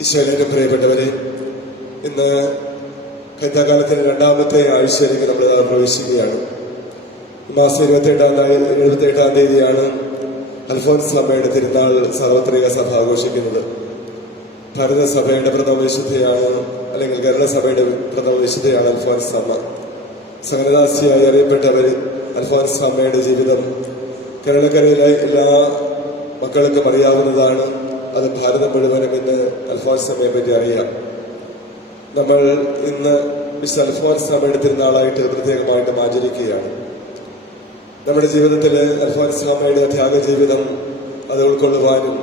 ഈശോയിലെ പ്രിയപ്പെട്ടവരെ, ഇന്ന് കൈത്താക്കാലത്തിന്റെ രണ്ടാമത്തെ ആഴ്ചയിലേക്ക് നമ്മൾ പ്രവേശിക്കുകയാണ്. മാസം 28-ാം തീയതിയാണ് അൽഫോൻസ് അമ്മയുടെ തിരുനാൾ സാർവത്രിക സഭ ആഘോഷിക്കുന്നത്. ഭാരതസഭയുടെ പ്രഥമ വിശുദ്ധയാണ്, അല്ലെങ്കിൽ കേരളസഭയുടെ പ്രഥമ വിശുദ്ധയാണ് അൽഫോൻസ് അമ്മ. സഹനദാസിയായി അറിയപ്പെട്ടവർ അൽഫോൻസ് അമ്മയുടെ ജീവിതം കേരളക്കരയിലെ എല്ലാ മക്കൾക്കും അറിയാവുന്നതാണ്. അത് ഭാരതം മുഴുവനും ഇന്ന് അൽഫോൻസ് അമ്മയെ പറ്റി അറിയാം. നമ്മൾ ഇന്ന് വിശുദ്ധ അൽഫോൻസ് അമ്മയുടെ തിരുനാളായിട്ട് പ്രത്യേകമായിട്ടും ആചരിക്കുകയാണ്. നമ്മുടെ ജീവിതത്തിൽ അൽഫോൻസ് അമ്മയുടെ ത്യാഗ ജീവിതം അത് ഉൾക്കൊള്ളുവാനും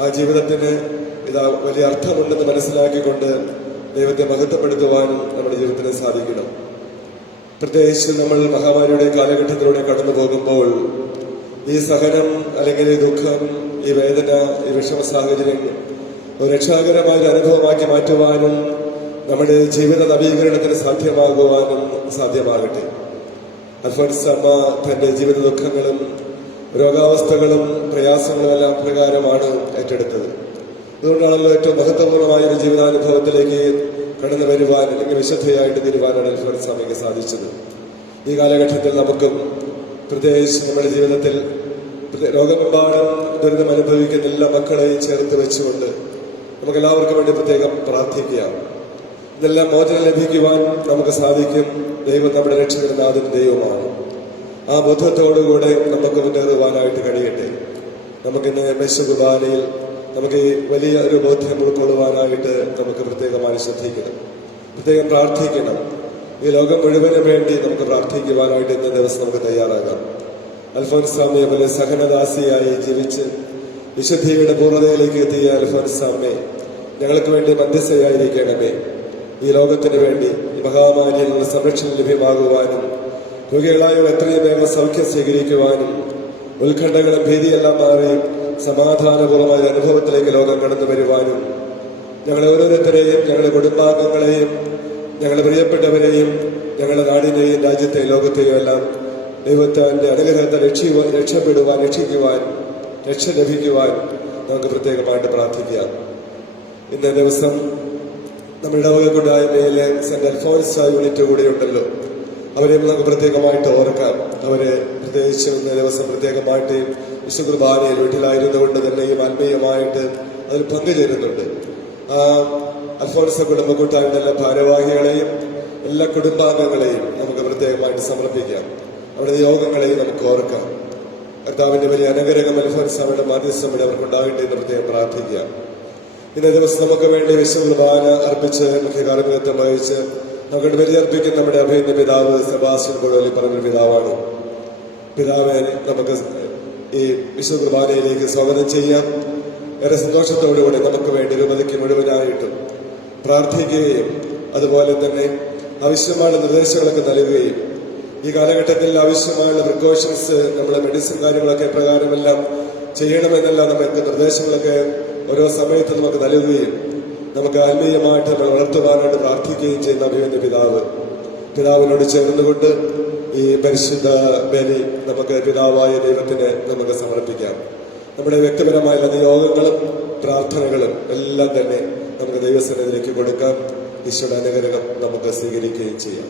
ആ ജീവിതത്തിന് വലിയ അർത്ഥമുണ്ടെന്ന് മനസ്സിലാക്കിക്കൊണ്ട് ദൈവത്തെ മഹത്വപ്പെടുത്തുവാനും നമ്മുടെ ജീവിതത്തിന് സാധിക്കണം. പ്രത്യേകിച്ച് നമ്മൾ മഹാമാരിയുടെ കാലഘട്ടത്തിലൂടെ കടന്നു പോകുമ്പോൾ ഈ സഹനം, അല്ലെങ്കിൽ ഈ ദുഃഖം, ഈ വേദന, ഈ വിഷമ സാഹചര്യം ഒരു രക്ഷാകരമായ അനുഭവമാക്കി മാറ്റുവാനും നമ്മുടെ ജീവിത നവീകരണത്തിന് സാധ്യമാകുവാനും സാധ്യമാകട്ടെ. അൽഫോൻസ് അമ്മ തന്റെ ജീവിത ദുഃഖങ്ങളും രോഗാവസ്ഥകളും പ്രയാസങ്ങളും എല്ലാം പ്രകാരമാണ് ഏറ്റെടുത്തത്. അതുകൊണ്ടാണല്ലോ ഏറ്റവും മഹത്വപൂർണമായ ഒരു ജീവിതാനുഭവത്തിലേക്ക് കടന്നു വരുവാൻ, അല്ലെങ്കിൽ വിശുദ്ധയായിട്ട് തീരുവാനാണ് അൽഫോൻസ് അമ്മയ്ക്ക് സാധിച്ചത്. ഈ കാലഘട്ടത്തിൽ നമുക്കും പ്രത്യേകിച്ച് നമ്മുടെ ജീവിതത്തിൽ ലോകമെമ്പാടും ദുരിതം അനുഭവിക്കുന്ന എല്ലാ മക്കളെയും ചേർത്ത് വെച്ചുകൊണ്ട് നമുക്ക് എല്ലാവർക്കും വേണ്ടി പ്രത്യേകം പ്രാർത്ഥിക്കാം. ഇതെല്ലാം മോചനം ലഭിക്കുവാൻ നമുക്ക് സാധിക്കും. ദൈവം നമ്മുടെ രക്ഷകരുടെ നാഥൻ ദൈവമാണ്. ആ ബോധത്തോടുകൂടെ നമുക്ക് മുന്നേറുവാനായിട്ട് കഴിയട്ടെ. നമുക്കിന്ന് കുർബാനയിൽ നമുക്ക് ഈ വലിയ ഒരു ബോധ്യം ഉൾക്കൊള്ളുവാനായിട്ട് നമുക്ക് പ്രത്യേകമായി ശ്രദ്ധിക്കണം, പ്രത്യേകം പ്രാർത്ഥിക്കണം. ഈ ലോകം മുഴുവനും വേണ്ടി നമുക്ക് പ്രാർത്ഥിക്കുവാനായിട്ട് ഇന്ന ദിവസം നമുക്ക് തയ്യാറാകാം. അൽഫോൻസ് അമ്മയെ പോലെ സഹനദാസിയായി ജീവിച്ച് വിശുദ്ധിയുടെ പൂർണ്ണതയിലേക്ക് എത്തിയ അൽഫോൻസ് അമ്മയെ ഞങ്ങൾക്ക് വേണ്ടി മധ്യസ്ഥയായിരിക്കണമേ. ഈ ലോകത്തിന് വേണ്ടി ഈ മഹാമാരിയിൽ നിന്ന് സംരക്ഷണം ലഭ്യമാകുവാനും രോഗികളായവർ എത്രയും വേഗം സൗഖ്യം സ്വീകരിക്കുവാനും ഉത്കണ്ഠകളും ഭീതിയെല്ലാം മാറി സമാധാനപൂർവമായ അനുഭവത്തിലേക്ക് ലോകം കടന്നു വരുവാനും ഞങ്ങളെ ഓരോരുത്തരെയും, ഞങ്ങളുടെ കുടുംബാംഗങ്ങളെയും, ഞങ്ങളുടെ പ്രിയപ്പെട്ടവരെയും, ഞങ്ങളുടെ നാടിനെയും രാജ്യത്തെയും ലോകത്തെയും എല്ലാം ദൈവത്തിന്റെ അനുഗ്രഹത്തെ രക്ഷപ്പെടുവാൻ, രക്ഷ ലഭിക്കുവാൻ നമുക്ക് പ്രത്യേകമായിട്ട് പ്രാർത്ഥിക്കാം. ഇന്നേ ദിവസം നമ്മുടെ ഇടവകക്കുണ്ടായ്മയിലെ സെന്റ് അൽഫോൻസ് യൂണിറ്റ് കൂടെയുണ്ടല്ലോ. അവരെ നമുക്ക് പ്രത്യേകമായിട്ട് ഓർക്കാം. അവര് പ്രത്യേകിച്ച് ഇന്നേ ദിവസം പ്രത്യേകമായിട്ട് വിശുദ്ധ കുർബാനയിൽ വീട്ടിലായിരുന്നുകൊണ്ട് തന്നെയും ആത്മീയമായിട്ട് അതിൽ പങ്കുചേരുന്നുണ്ട്. ആ അൽഫോൻസ് കുടുംബ കൂട്ടായ്മയുടെ എല്ലാ ഭാരവാഹികളെയും എല്ലാ കുടുംബാംഗങ്ങളെയും നമുക്ക് പ്രത്യേകമായിട്ട് സമർപ്പിക്കാം. അവരുടെ യോഗങ്ങളെയും നമുക്ക് ഓർക്കാം. കർത്താവിന്റെ വലിയ അനുഗ്രഹം അൽഫോൻസ് അവരുടെ മാധ്യസ്ഥം അവർക്കുണ്ടാകട്ടെ എന്ന് പ്രത്യേകം പ്രാർത്ഥിക്കാം. ഇന്നേ ദിവസം നമുക്ക് വേണ്ടി വിശുദ്ധ കുർബാന അർപ്പിച്ച് മുഖ്യ കാർമ്മികത്വം വഹിച്ച് നമുക്ക് ബലിയർപ്പിക്കുന്ന നമ്മുടെ അഭിനന്ദ പിതാവ് സെബാസ്റ്റ്യൻ കൊടോലി പറഞ്ഞ പിതാവാണ്. പിതാവെ, നമുക്ക് ഈ വിശുദ്ധ കുർബാനയിലേക്ക് സ്വാഗതം ചെയ്യാം. ഏറെ സന്തോഷത്തോടുകൂടി നമുക്ക് വേണ്ടി രൂപതയ്ക്ക് മുഴുവനായിട്ടും പ്രാർത്ഥിക്കുകയും അതുപോലെ തന്നെ ആവശ്യമായ നിർദ്ദേശങ്ങളൊക്കെ നൽകുകയും ഈ കാലഘട്ടത്തിൽ ആവശ്യമായ പ്രിക്കോഷൻസ്, നമ്മളെ മെഡിസിൻ കാര്യങ്ങളൊക്കെ പ്രകാരമെല്ലാം ചെയ്യണമെന്നെല്ലാം നമുക്ക് നിർദ്ദേശങ്ങളൊക്കെ ഓരോ സമയത്ത് നമുക്ക് നൽകുകയും നമുക്ക് ആത്മീയമായിട്ട് നമ്മൾ വളർത്തുവാനായിട്ട് പ്രാർത്ഥിക്കുകയും ചെയ്യുന്ന അഭിനന്ദ പിതാവിനോട് ചേർന്നുകൊണ്ട് ഈ പരിശുദ്ധ ബലി നമുക്ക് പിതാവായ ദൈവത്തിന് നമുക്ക് സമർപ്പിക്കാം. നമ്മുടെ വ്യക്തിപരമായ നിയോഗങ്ങളും പ്രാർത്ഥനകളും എല്ലാം തന്നെ നമുക്ക് ദൈവസന്നിധിയിലേക്ക് കൊടുക്കാം. ഈശോയുടെ അനുഗ്രഹം നമുക്ക് സ്വീകരിക്കുകയും ചെയ്യാം.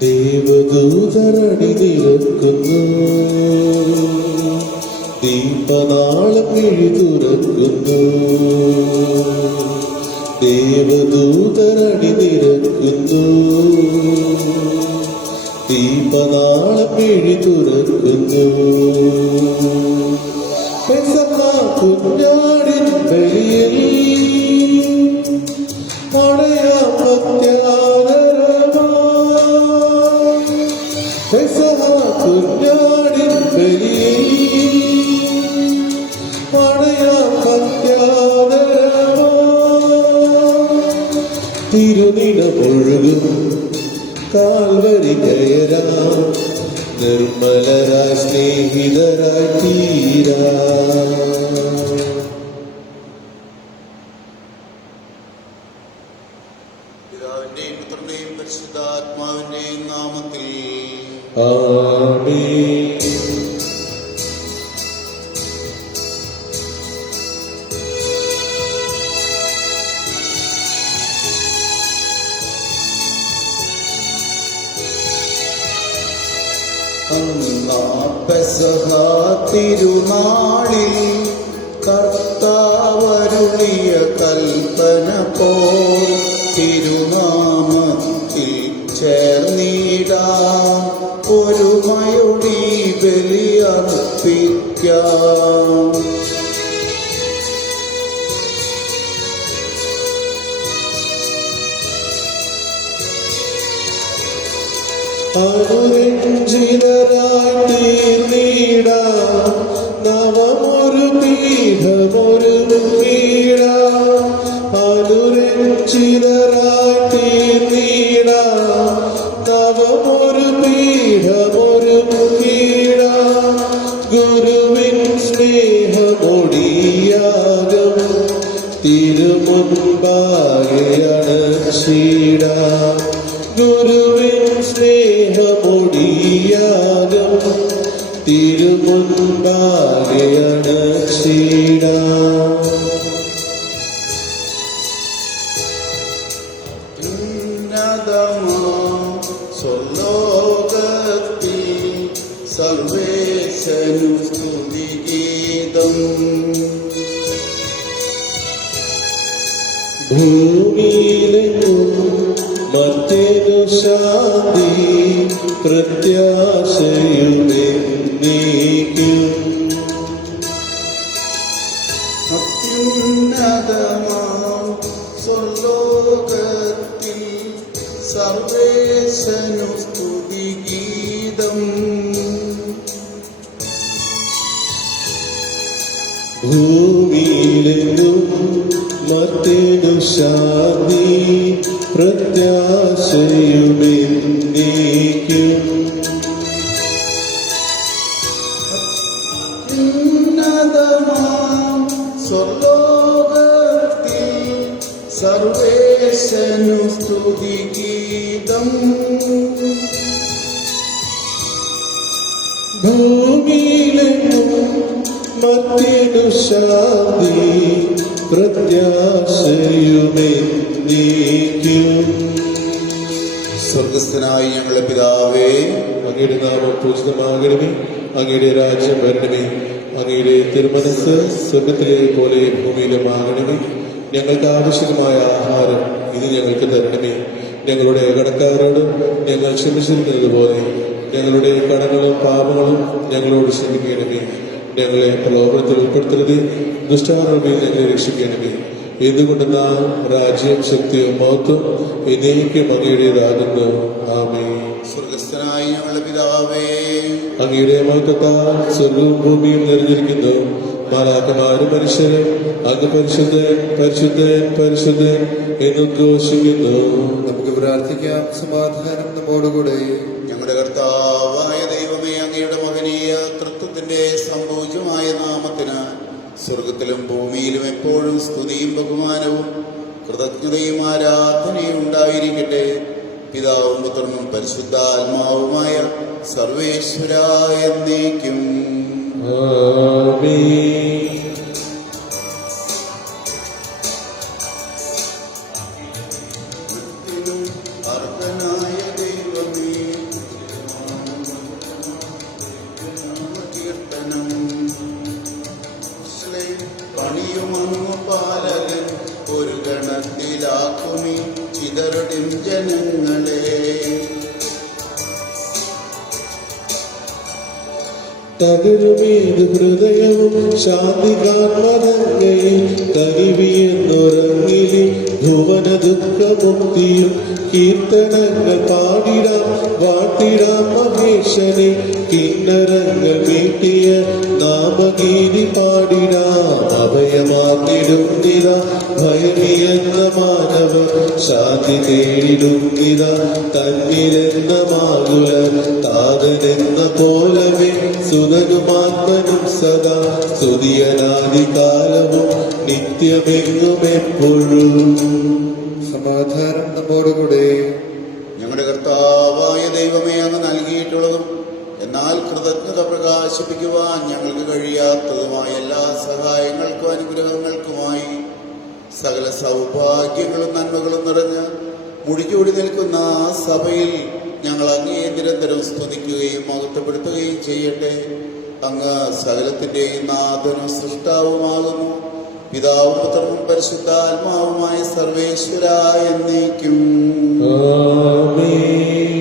ദേവദൂതരണി നിരക്കുന്നു, ദീപനാളം കിഴി തുറക്കുന്നു. ദേവദൂതരണി നിരക്കുന്നു, ദീപനാളം കിഴി തുറക്കുന്നു. കുഞ്ഞാടിൻ ബലിയിൽ അടയാം കുഞ്ഞാടിൻ ബലിയിൽ നിർമ്മലരായി സ്നേഹിതരായി തീരാ. പിതാവിന്റെയും പുത്രന്റെയും പരിശുദ്ധാത്മാവിന്റെയും നാമത്തിൽ ആമേൻ. പെസഹ തിരുനാളിൽ കർത്താവരുളിയ കൽപ്പന പോൽ തിരുനാമത്തിൽ ചേർന്നിടാം ഒരുമയൊടി ബലിയർപ്പിക്കാം. അനുരഞ്ജിതരായി തീർന്നിടാം നവമൊരു പീഠമൊരു പീഠം. അനുരഞ്ജിതരായി തീർന്നിടാം നവമൊരു പീഠമൊരു പീഠം. ഗുരുവിൻ സ്നേഹമൊടിയാകും തിരുമുൻപാകെ അണച്ചിടാം. ഗുരുവിൻ സ്നേഹമൊടിയാകും തിരുമുൻപാകെ അണച്ചിടാം. സ്വർലോകത്തിൽ സർവേശനു സ്തുതിഗീതം. ഭൂമിയിലെങ്ങും മറ്റേതു ശാന്തി പ്രത്യാശയുടെ നീക്കും. അത്യുന്നതമാം സ്വർലോകത്തിൽ സർവേശനു സ്തുതിഗീതം. ഭൂമിയിലെങ്ങും മറ്റേതു ശാന്തി പ്രത്യാശയുടെ നീക്കും. അത്യുന്നതമാം സ്വർലോകത്തിൽ സർവേശനു സ്തുതിഗീതം. ഭൂമിയിലെങ്ങും മറ്റേതു ശാന്തി പ്രത്യാശയുടെ നീക്കും. സ്വർഗസ്ഥനായ ഞങ്ങളുടെ പിതാവേ, അങ്ങയുടെ നാമം പൂജിതമാകണമേ. അങ്ങയുടെ രാജ്യം വരണമേ. അങ്ങയുടെ തിരുമനസ് സ്വർഗത്തിലെ പോലെ ഭൂമിയിലുമാകണമേ. ഞങ്ങൾക്ക് ആവശ്യമായ ആഹാരം ഇത് ഞങ്ങൾക്ക് തരണമേ. ഞങ്ങളുടെ കടക്കാരോട് ഞങ്ങൾ ക്ഷമിച്ചിരുന്നത് പോലെ ഞങ്ങളുടെ കടങ്ങളും പാപങ്ങളും ഞങ്ങളോട് ക്ഷമിക്കണമേ. ഞങ്ങളെ പ്രലോഭനത്തിൽ ഉൾപ്പെടുത്തരുത്, ദുഷ്ടാരൂപിൽ ഞങ്ങളെ രക്ഷിക്കണമേ. എന്തുകൊണ്ടെന്നാൽ രാജ്യം ശക്തിയും മഹത്വം എന്നേക്കും അങ്ങയുടേതാകുന്നു. ആമേൻ. സ്വർഗസ്ഥനായ ഞങ്ങളുടെ പിതാവേ, അങ്ങയുടെ മഹത്വത്താൽ സ്വർഗവും ഭൂമിയും നിറഞ്ഞിരിക്കുന്നു. മാലാഖമാരും മനുഷ്യരും അങ്ങ് പരിശുദ്ധൻ പരിശുദ്ധൻ പരിശുദ്ധൻ എന്ന് ഘോഷിക്കുന്നു. നമുക്ക് പ്രാർത്ഥിക്കാം. സമാധാനം നമ്മോടുകൂടെ. ഞങ്ങളുടെ കർത്താവായ ദൈവമേ, അങ്ങയുടെ മഹനീയ തൃത്വത്തിന്റെ സംഭൂജമായ നാമത്തിന് സ്വർഗത്തിലും ഭൂമിയിലും എപ്പോഴും സ്തുതിയും ബഹുമാനവും കൃതജ്ഞതയും ആരാധനയും ഉണ്ടായിരിക്കട്ടെ. പിതാവും പുത്രനും പരിശുദ്ധാത്മാവുമായ സർവേശ്വരായ എന്നേക്കും. ആമേൻ. അർഹനായ ദൈവമേ, കീർത്തനം പണിയുമങ്ങു പാലകൻ ഒരു ഗണത്തിലാക്കുമി ചിതറുടിൻ ജനങ്ങളെ. തകരുമേത് ഹൃദയവും ശാന്തി കാൺമതങ്ങയിൽ കരുവിയെന്നുറങ്ങിലി ഭുവന ദുഃഖമുക്തിയും കീർത്തനങ്ങൾ പാടിടാം വാട്ടിടാം മഹേശനെ. കിന്നരങ്ങൾ വീട്ടിയ നാമഗീതി പാടിടാം അഭയം മാറ്റിടുന്നിത ഭയമിയെന്ന മാനവർ ശാന്തി തേടിടുന്നിത തന്നിലെന്ന മാകുലർ താതനെന്ന പോലവേ സുതനുമാത്മനും സദാ സ്തുതിയനാദികാലവും നിത്യമെങ്ങും എപ്പോഴും. സമാധാനം നമ്മോടുകൂടെ. ഞങ്ങളുടെ കർത്താവായ ദൈവമേ, അങ്ങ് നൽകിയിട്ടുള്ളതും എന്നാൽ കൃതജ്ഞത പ്രകാശിപ്പിക്കുവാൻ ഞങ്ങൾക്ക് കഴിയാത്തതുമായ എല്ലാ സഹായങ്ങൾക്കും അനുഗ്രഹങ്ങൾക്കുമായി സകല സൗഭാഗ്യങ്ങളും നന്മകളും നിറഞ്ഞ് മുടിചൂടി നിൽക്കുന്ന സഭയിൽ ഞങ്ങൾ അങ്ങേ നിരന്തരം സ്തുതിക്കുകയും മഹത്വപ്പെടുത്തുകയും ചെയ്യട്ടെ. അങ്ങ് സകലത്തിന്റെയും നാഥനും സൃഷ്ടാവുമാകുന്നു. പിതാവും പുത്രനും പരിശുദ്ധാത്മാവുമായ സർവേശ്വരായ എന്നേക്കും. ആമേൻ.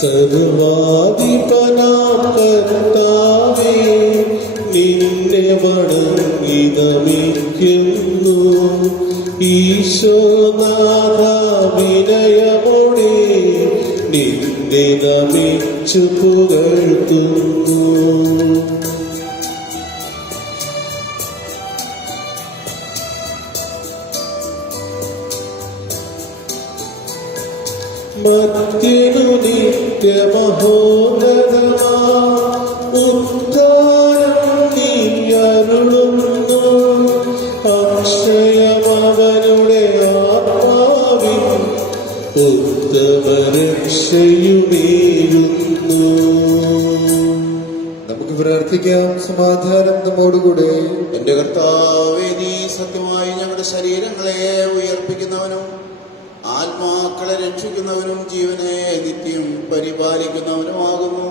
സർവാധിപനാം കർത്താവേ, നിന്നെ വണങ്ങി നമിക്കുന്നു. ഈശോനാഥ വിനയമോടെ നിന്നെ നമിച്ചു പുകഴ്ത്തുന്നു. മർത്യനു നിത്യമഹോന്നതമാ ഉദ്ധാരം നീ അരുളുന്നു. അക്ഷയമവനുടെ ആത്മാവിൽ ഉത്തമരക്ഷയുമേരുന്നു. നമുക്ക് പ്രാർത്ഥിക്കാം. സമാധാനം നമ്മോടുകൂടെ. എന്റെ കർത്താവേ, നീ സത്യമായി ഞങ്ങളുടെ ശരീരങ്ങളെ ഉയർപ്പിക്കുന്നവനും ആത്മാക്കളെ രക്ഷിക്കുന്നവനും ജീവനെ നിത്യം പരിപാലിക്കുന്നവനുമാകുന്നു.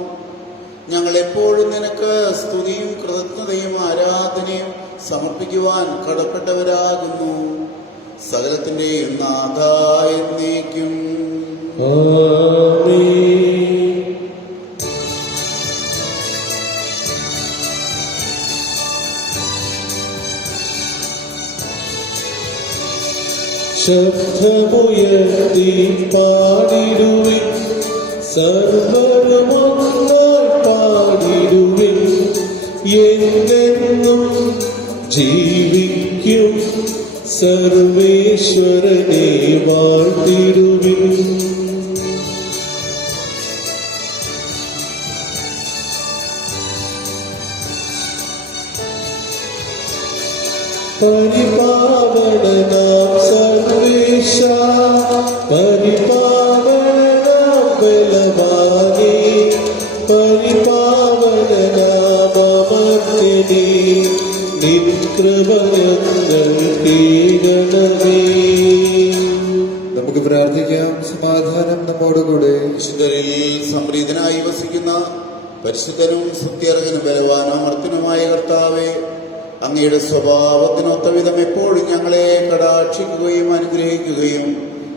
ഞങ്ങൾ എപ്പോഴും നിനക്ക് സ്തുതിയും കൃതജ്ഞതയും ആരാധനയും സമർപ്പിക്കുവാൻ കടപ്പെട്ടവരാകുന്നു. സകലത്തിന്റെയും നാഥാ എന്നേക്കും. ആമേൻ. ശബ്ദമുയർത്തി പാടിടുവിൻ, സർവരുമൊന്നായി പാടിടുവിൻ. എന്നെന്നും ജീവിക്കും സർവേശ്വരനെ വാഴ്ത്തിടുവിൻ. പരിപാവനാം സർവേശ, പരിപാവനാം ബലവാനേ, പരിപാവനാം അമർത്യനേ, നിൻ കൃപ ഞങ്ങൾ കേൾക്കണമേ. നമുക്ക് പ്രാർത്ഥിക്കാം. സമാധാനം നമ്മോടുകൂടെ. വിശുദ്ധരിൽ സംപ്രീതനായി വസിക്കുന്ന പരിശുദ്ധനും സ്തുത്യർഹനും ബലവാനും അമർത്യനുമായ കർത്താവേ, അങ്ങയുടെ സ്വഭാവത്തിനൊത്ത വിധം എപ്പോഴും ഞങ്ങളെ കടാക്ഷിക്കുകയും അനുഗ്രഹിക്കുകയും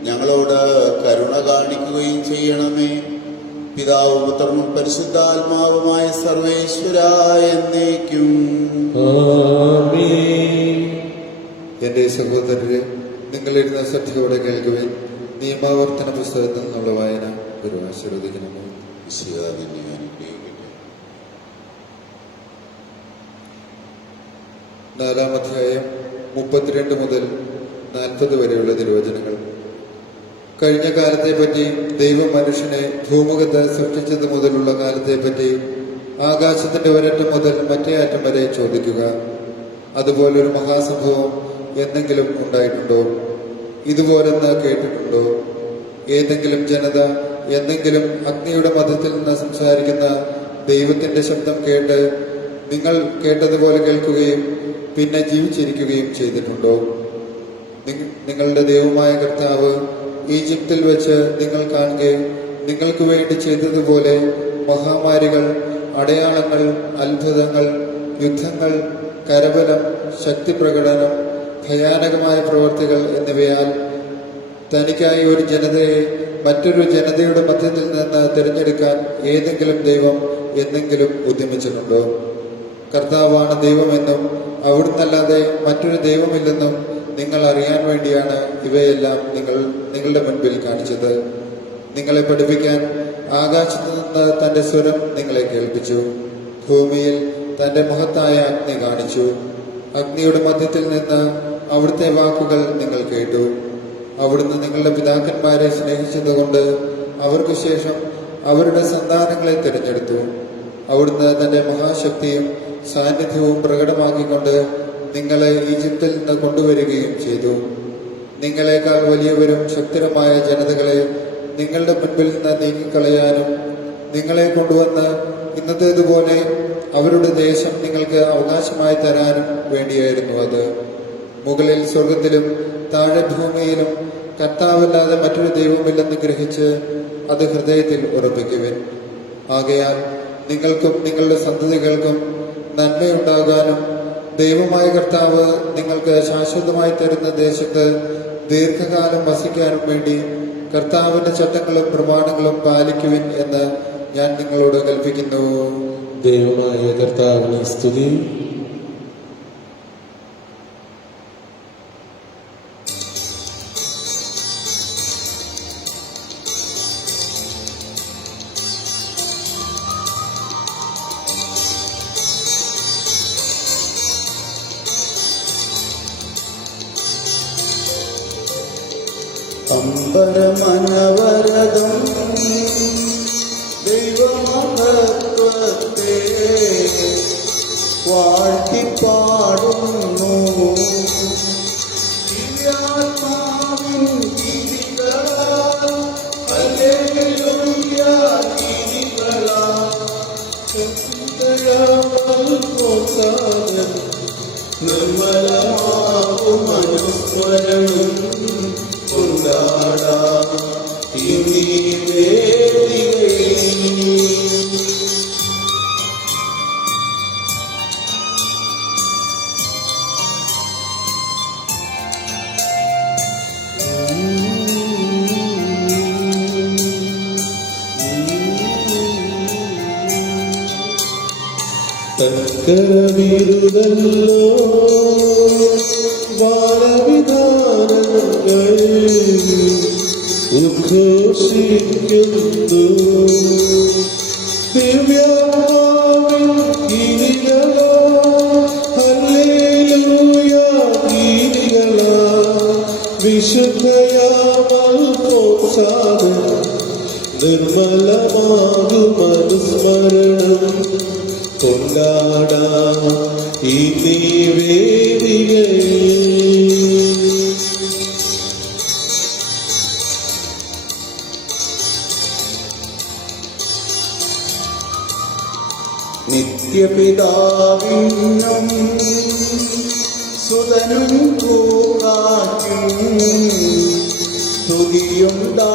ഞങ്ങളോട് കരുണ കാണിക്കുകയും ചെയ്യണമേ. പിതാവും പുത്രനും പരിശുദ്ധാത്മാവുമായ സർവേശ്വരായ എന്നേക്കും. ആമേൻ. എന്റെ സഹോദരരെ, നിങ്ങളിരുന്ന ശ്രദ്ധയോടെ കേൾക്കുവാൻ നിയമാവർത്തന പുസ്തകത്തിൽ നിന്നുള്ള വായന ഒരു ആശീർവദിക്കണമേ. ഈശോയെ നിന്നെ അനുഗ്രഹിക്കട്ടെ. 4-ാം അധ്യായം 32 മുതൽ 40 വരെയുള്ള തിരുവചനങ്ങൾ. കഴിഞ്ഞ കാലത്തെപ്പറ്റി ദൈവം മനുഷ്യനെ ഭൂമുഖത്ത് സൃഷ്ടിച്ചത് മുതലുള്ള കാലത്തെപ്പറ്റി ആകാശത്തിന്റെ ഒരറ്റം മുതൽ മറ്റേ അറ്റം വരെ ചോദിക്കുക. അതുപോലൊരു മഹാസംഭവം എന്തെങ്കിലും ഉണ്ടായിട്ടുണ്ടോ? ഇതുപോലെന്ന് കേട്ടിട്ടുണ്ടോ? ഏതെങ്കിലും ജനത എന്തെങ്കിലും അഗ്നിയുടെ മധ്യത്തിൽ നിന്ന് സംസാരിക്കുന്ന ദൈവത്തിന്റെ ശബ്ദം കേട്ട് നിങ്ങൾ കേട്ടതുപോലെ കേൾക്കുകയും പിന്നെ ജീവിച്ചിരിക്കുകയും ചെയ്തിട്ടുണ്ടോ? നിങ്ങളുടെ ദൈവമായ കർത്താവ് ഈജിപ്തിൽ വെച്ച് നിങ്ങൾ കാണുകയും നിങ്ങൾക്ക് വേണ്ടി ചെയ്തതുപോലെ മഹാമാരികൾ, അടയാളങ്ങൾ, അത്ഭുതങ്ങൾ, യുദ്ധങ്ങൾ, കരബലം, ശക്തിപ്രകടനം, ഭയാനകമായ പ്രവൃത്തികൾ എന്നിവയാൽ തനിക്കായി ഒരു ജനതയെ മറ്റൊരു ജനതയുടെ മധ്യത്തിൽ നിന്ന് തിരഞ്ഞെടുക്കാൻ ഏതെങ്കിലും ദൈവം എന്നെങ്കിലും ഉദ്യമിച്ചിട്ടുണ്ടോ? കർത്താവാണ് ദൈവമെന്നും അവിടുന്നല്ലാതെ മറ്റൊരു ദൈവമില്ലെന്നും നിങ്ങൾ അറിയാൻ വേണ്ടിയാണ് ഇവയെല്ലാം നിങ്ങളുടെ മുൻപിൽ കാണിച്ചത്. നിങ്ങളെ പഠിപ്പിക്കാൻ ആകാശത്തു നിന്ന് തന്റെ സ്വരം നിങ്ങളെ കേൾപ്പിച്ചു. ഭൂമിയിൽ തന്റെ മഹത്തായ അഗ്നി കാണിച്ചു. അഗ്നിയുടെ മധ്യത്തിൽ നിന്ന് അവിടുത്തെ വാക്കുകൾ നിങ്ങൾ കേട്ടു. അവിടുന്ന് നിങ്ങളുടെ പിതാക്കന്മാരെ സ്നേഹിച്ചതുകൊണ്ട് അവർക്ക് ശേഷം അവരുടെ സന്താനങ്ങളെ തിരഞ്ഞെടുത്തു. അവിടുന്ന് തന്റെ മഹാശക്തിയും സാന്നിധ്യവും പ്രകടമാക്കിക്കൊണ്ട് നിങ്ങളെ ഈജിപ്തിൽ നിന്ന് കൊണ്ടുവരികയും ചെയ്തു. നിങ്ങളെക്കാൾ വലിയവരും ശക്തരുമായ ജനതകളെ നിങ്ങളുടെ മുൻപിൽ നിന്ന് നീക്കിക്കളയാനും നിങ്ങളെ കൊണ്ടുവന്ന് ഇന്നത്തേതുപോലെ അവരുടെ ദേശം നിങ്ങൾക്ക് അവകാശമായി തരാനും വേണ്ടിയായിരുന്നു അത്. മുകളിൽ സ്വർഗത്തിലും താഴെ ഭൂമിയിലും കർത്താവല്ലാതെ മറ്റൊരു ദൈവമില്ലെന്ന് ഗ്രഹിച്ച് അത് ഹൃദയത്തിൽ ഉറപ്പിക്കുവിൻ. ആകയാൽ നിങ്ങൾക്കും നിങ്ങളുടെ സന്തതികൾക്കും നന്മയുണ്ടാകാനും ദൈവമായ കർത്താവ് നിങ്ങൾക്ക് ശാശ്വതമായി തരുന്ന ദേശത്ത് ദീർഘകാലം വസിക്കാനും വേണ്ടി കർത്താവിന്റെ ചട്ടങ്ങളും പ്രമാണങ്ങളും പാലിക്കുവിൻ എന്ന് ഞാൻ നിങ്ങളോട് കൽപ്പിക്കുന്നു. ദൈവമായ കർത്താവിനെ സ്തുതി. അമ്പരമനവരതം ദൈവമഹത്വത്തെ വാഴ്ത്തിപ്പാടുന്നു. ദിവ്യാത്മാവിൻ ഗീതികളാൽ ഹല്ലേലൂയ ഗീതികളാൽ നിർമ്മലമാകും അനുസ്മരണം കൊണ്ടാടാം ഇനി വേദികയിൽ. തക്കരവിരുതല്ലോ വാരവിധാനങ്ങൾ ഉദ്ഘോഷിക്കുന്നു. ദിവ്യാത്മാവിൻ ഗീതികളാ ഹല്ലേലൂയ ഗീതികളാ വിശുദ്ധയാമൽ പ്രോത്സാഹനം നിർമ്മലമാകും അനുസ്മരണം കൊണ്ടാടാം ഈ വേദികയിൽ. നിത്യപിതാവിനും സുതനും കൂറാക്കും സ്തുതിയുണ്ടാകട്ടെ.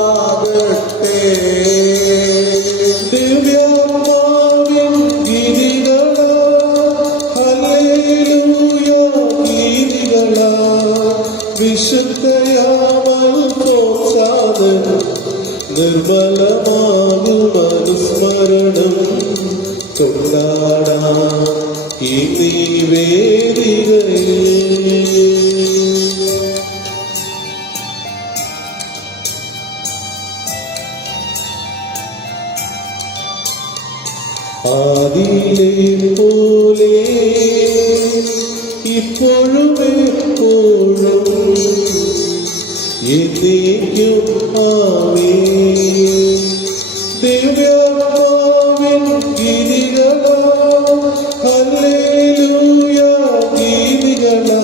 ദിവ്യാത്മാവിൻ ഗീതികളാ ഹല്ലേലൂയ ഗീതികളാ വിശുദ്ധയാമൽ പ്രോത്സാഹനം നിർമ്മലമാകും അനുസ്മരണം കൊണ്ടാടാം ഈ വേദികയിൽ. ആദിയിലെ പോലെ ഇപ്പോഴും എപ്പോഴും എന്നേക്കും ആമേൻ. ദിവ്യാത്മാവിൻ ഗീതികളാ ഹല്ലേലൂയ ഗീതികളാ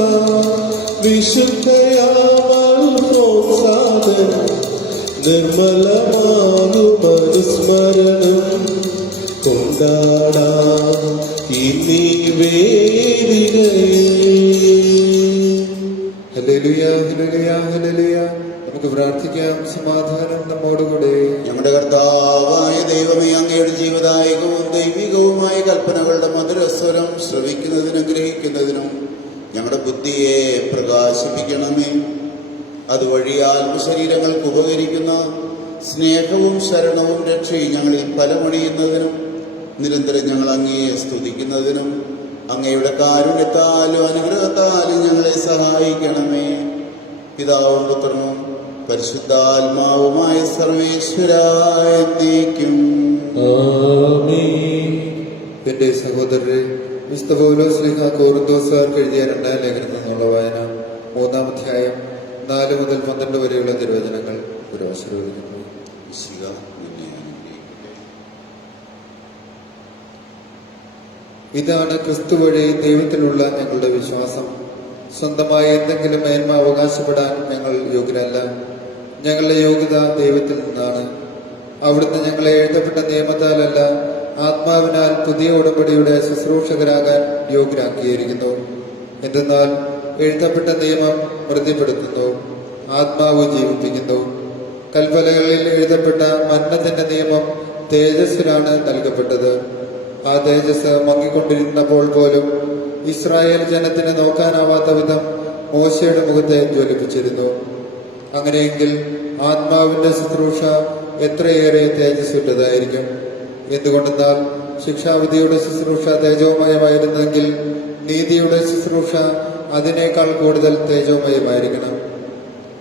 വിശുദ്ധയാമൽ പ്രോത്സാഹനം നിർമ്മലമാകും അനുസ്മരണം കൊണ്ടാടാം ഇനി വേദികയിൽ. Hallelujah, hallelujah, hallelujah. നമുക്ക് പ്രാർത്ഥിക്കാം. സമാധാനം നമ്മോടുകൂടെ. ഞങ്ങളുടെ കർത്താവായ ദൈവമേ, അങ്ങയുടെ ജീവദായകവും ദൈവികവുമായ കൽപ്പനകളുടെ മധുരസ്വരം ശ്രവിക്കുന്നതിനും ഗ്രഹിക്കുന്നതിനും ഞങ്ങളുടെ ബുദ്ധിയെ പ്രകാശിപ്പിക്കണമേ. അതുവഴി ആത്മശരീരങ്ങൾക്ക് ഉപകരിക്കുന്ന സ്നേഹവും ശരണവും രക്ഷയും ഞങ്ങളിൽ ഫലമണിയുന്നതിനും നിരന്തരം ഞങ്ങൾ അങ്ങയെ സ്തുതിക്കുന്നതിനും അങ്ങയുടെ കാരുണ്യത്താലും അനുഗ്രഹത്താലും ഞങ്ങളെ സഹായിക്കണമേ. പിതാവും പുത്രനും പരിശുദ്ധാത്മാവുമായ സർവേശ്വരായ എന്നേക്കും. ആമേൻ. എന്റെ സഹോദരരെ, വിശുദ്ധ പൗലോസ് ശ്ലീഹ കൊരിന്തോസുകാർക്ക് എഴുതിയ 2-ാം ലേഖനത്തിൽ നിന്നുള്ള വായന 3-ാം അധ്യായം 4 മുതൽ 12 വരെയുള്ള തിരുവചനങ്ങൾ ഒരു ആശീർവദിക്കുന്നു. ഈശോയെ നിന്നെ അനുഗ്രഹിക്കട്ടെ. ഇതാണ് ക്രിസ്തു വഴി ദൈവത്തിലുള്ള ഞങ്ങളുടെ വിശ്വാസം. സ്വന്തമായി എന്തെങ്കിലും മേന്മ അവകാശപ്പെടാൻ ഞങ്ങൾ യോഗ്യരല്ല. ഞങ്ങളുടെ യോഗ്യത ദൈവത്തിൽ നിന്നാണ്. അവിടുന്ന് ഞങ്ങളെ എഴുതപ്പെട്ട നിയമത്താലല്ല, ആത്മാവിനാൽ പുതിയ ഉടമ്പടിയുടെ ശുശ്രൂഷകരാകാൻ യോഗ്യരാക്കിയിരിക്കുന്നു. എന്തെന്നാൽ എഴുതപ്പെട്ട നിയമം മൃതിപ്പെടുത്തുന്നു, ആത്മാവ് ജീവിപ്പിക്കുന്നു. കൽപ്പലകളിൽ എഴുതപ്പെട്ട മന്നത്തിന്റെ നിയമം തേജസ്സിലാണ് നൽകപ്പെട്ടത്. ആ തേജസ് മങ്ങിക്കൊണ്ടിരുന്നപ്പോൾ പോലും ഇസ്രായേൽ ജനത്തിന് നോക്കാനാവാത്ത വിധം മോശയുടെ മുഖത്തെ ജ്വലിപ്പിച്ചിരുന്നു. അങ്ങനെയെങ്കിൽ ആത്മാവിന്റെ ശുശ്രൂഷ എത്രയേറെ തേജസ്സുള്ളതായിരിക്കും. എന്തുകൊണ്ടെന്നാൽ ശിക്ഷാവിധിയുടെ ശുശ്രൂഷ തേജോമയമായിരുന്നെങ്കിൽ നീതിയുടെ ശുശ്രൂഷ അതിനേക്കാൾ കൂടുതൽ തേജോമയമായിരിക്കണം.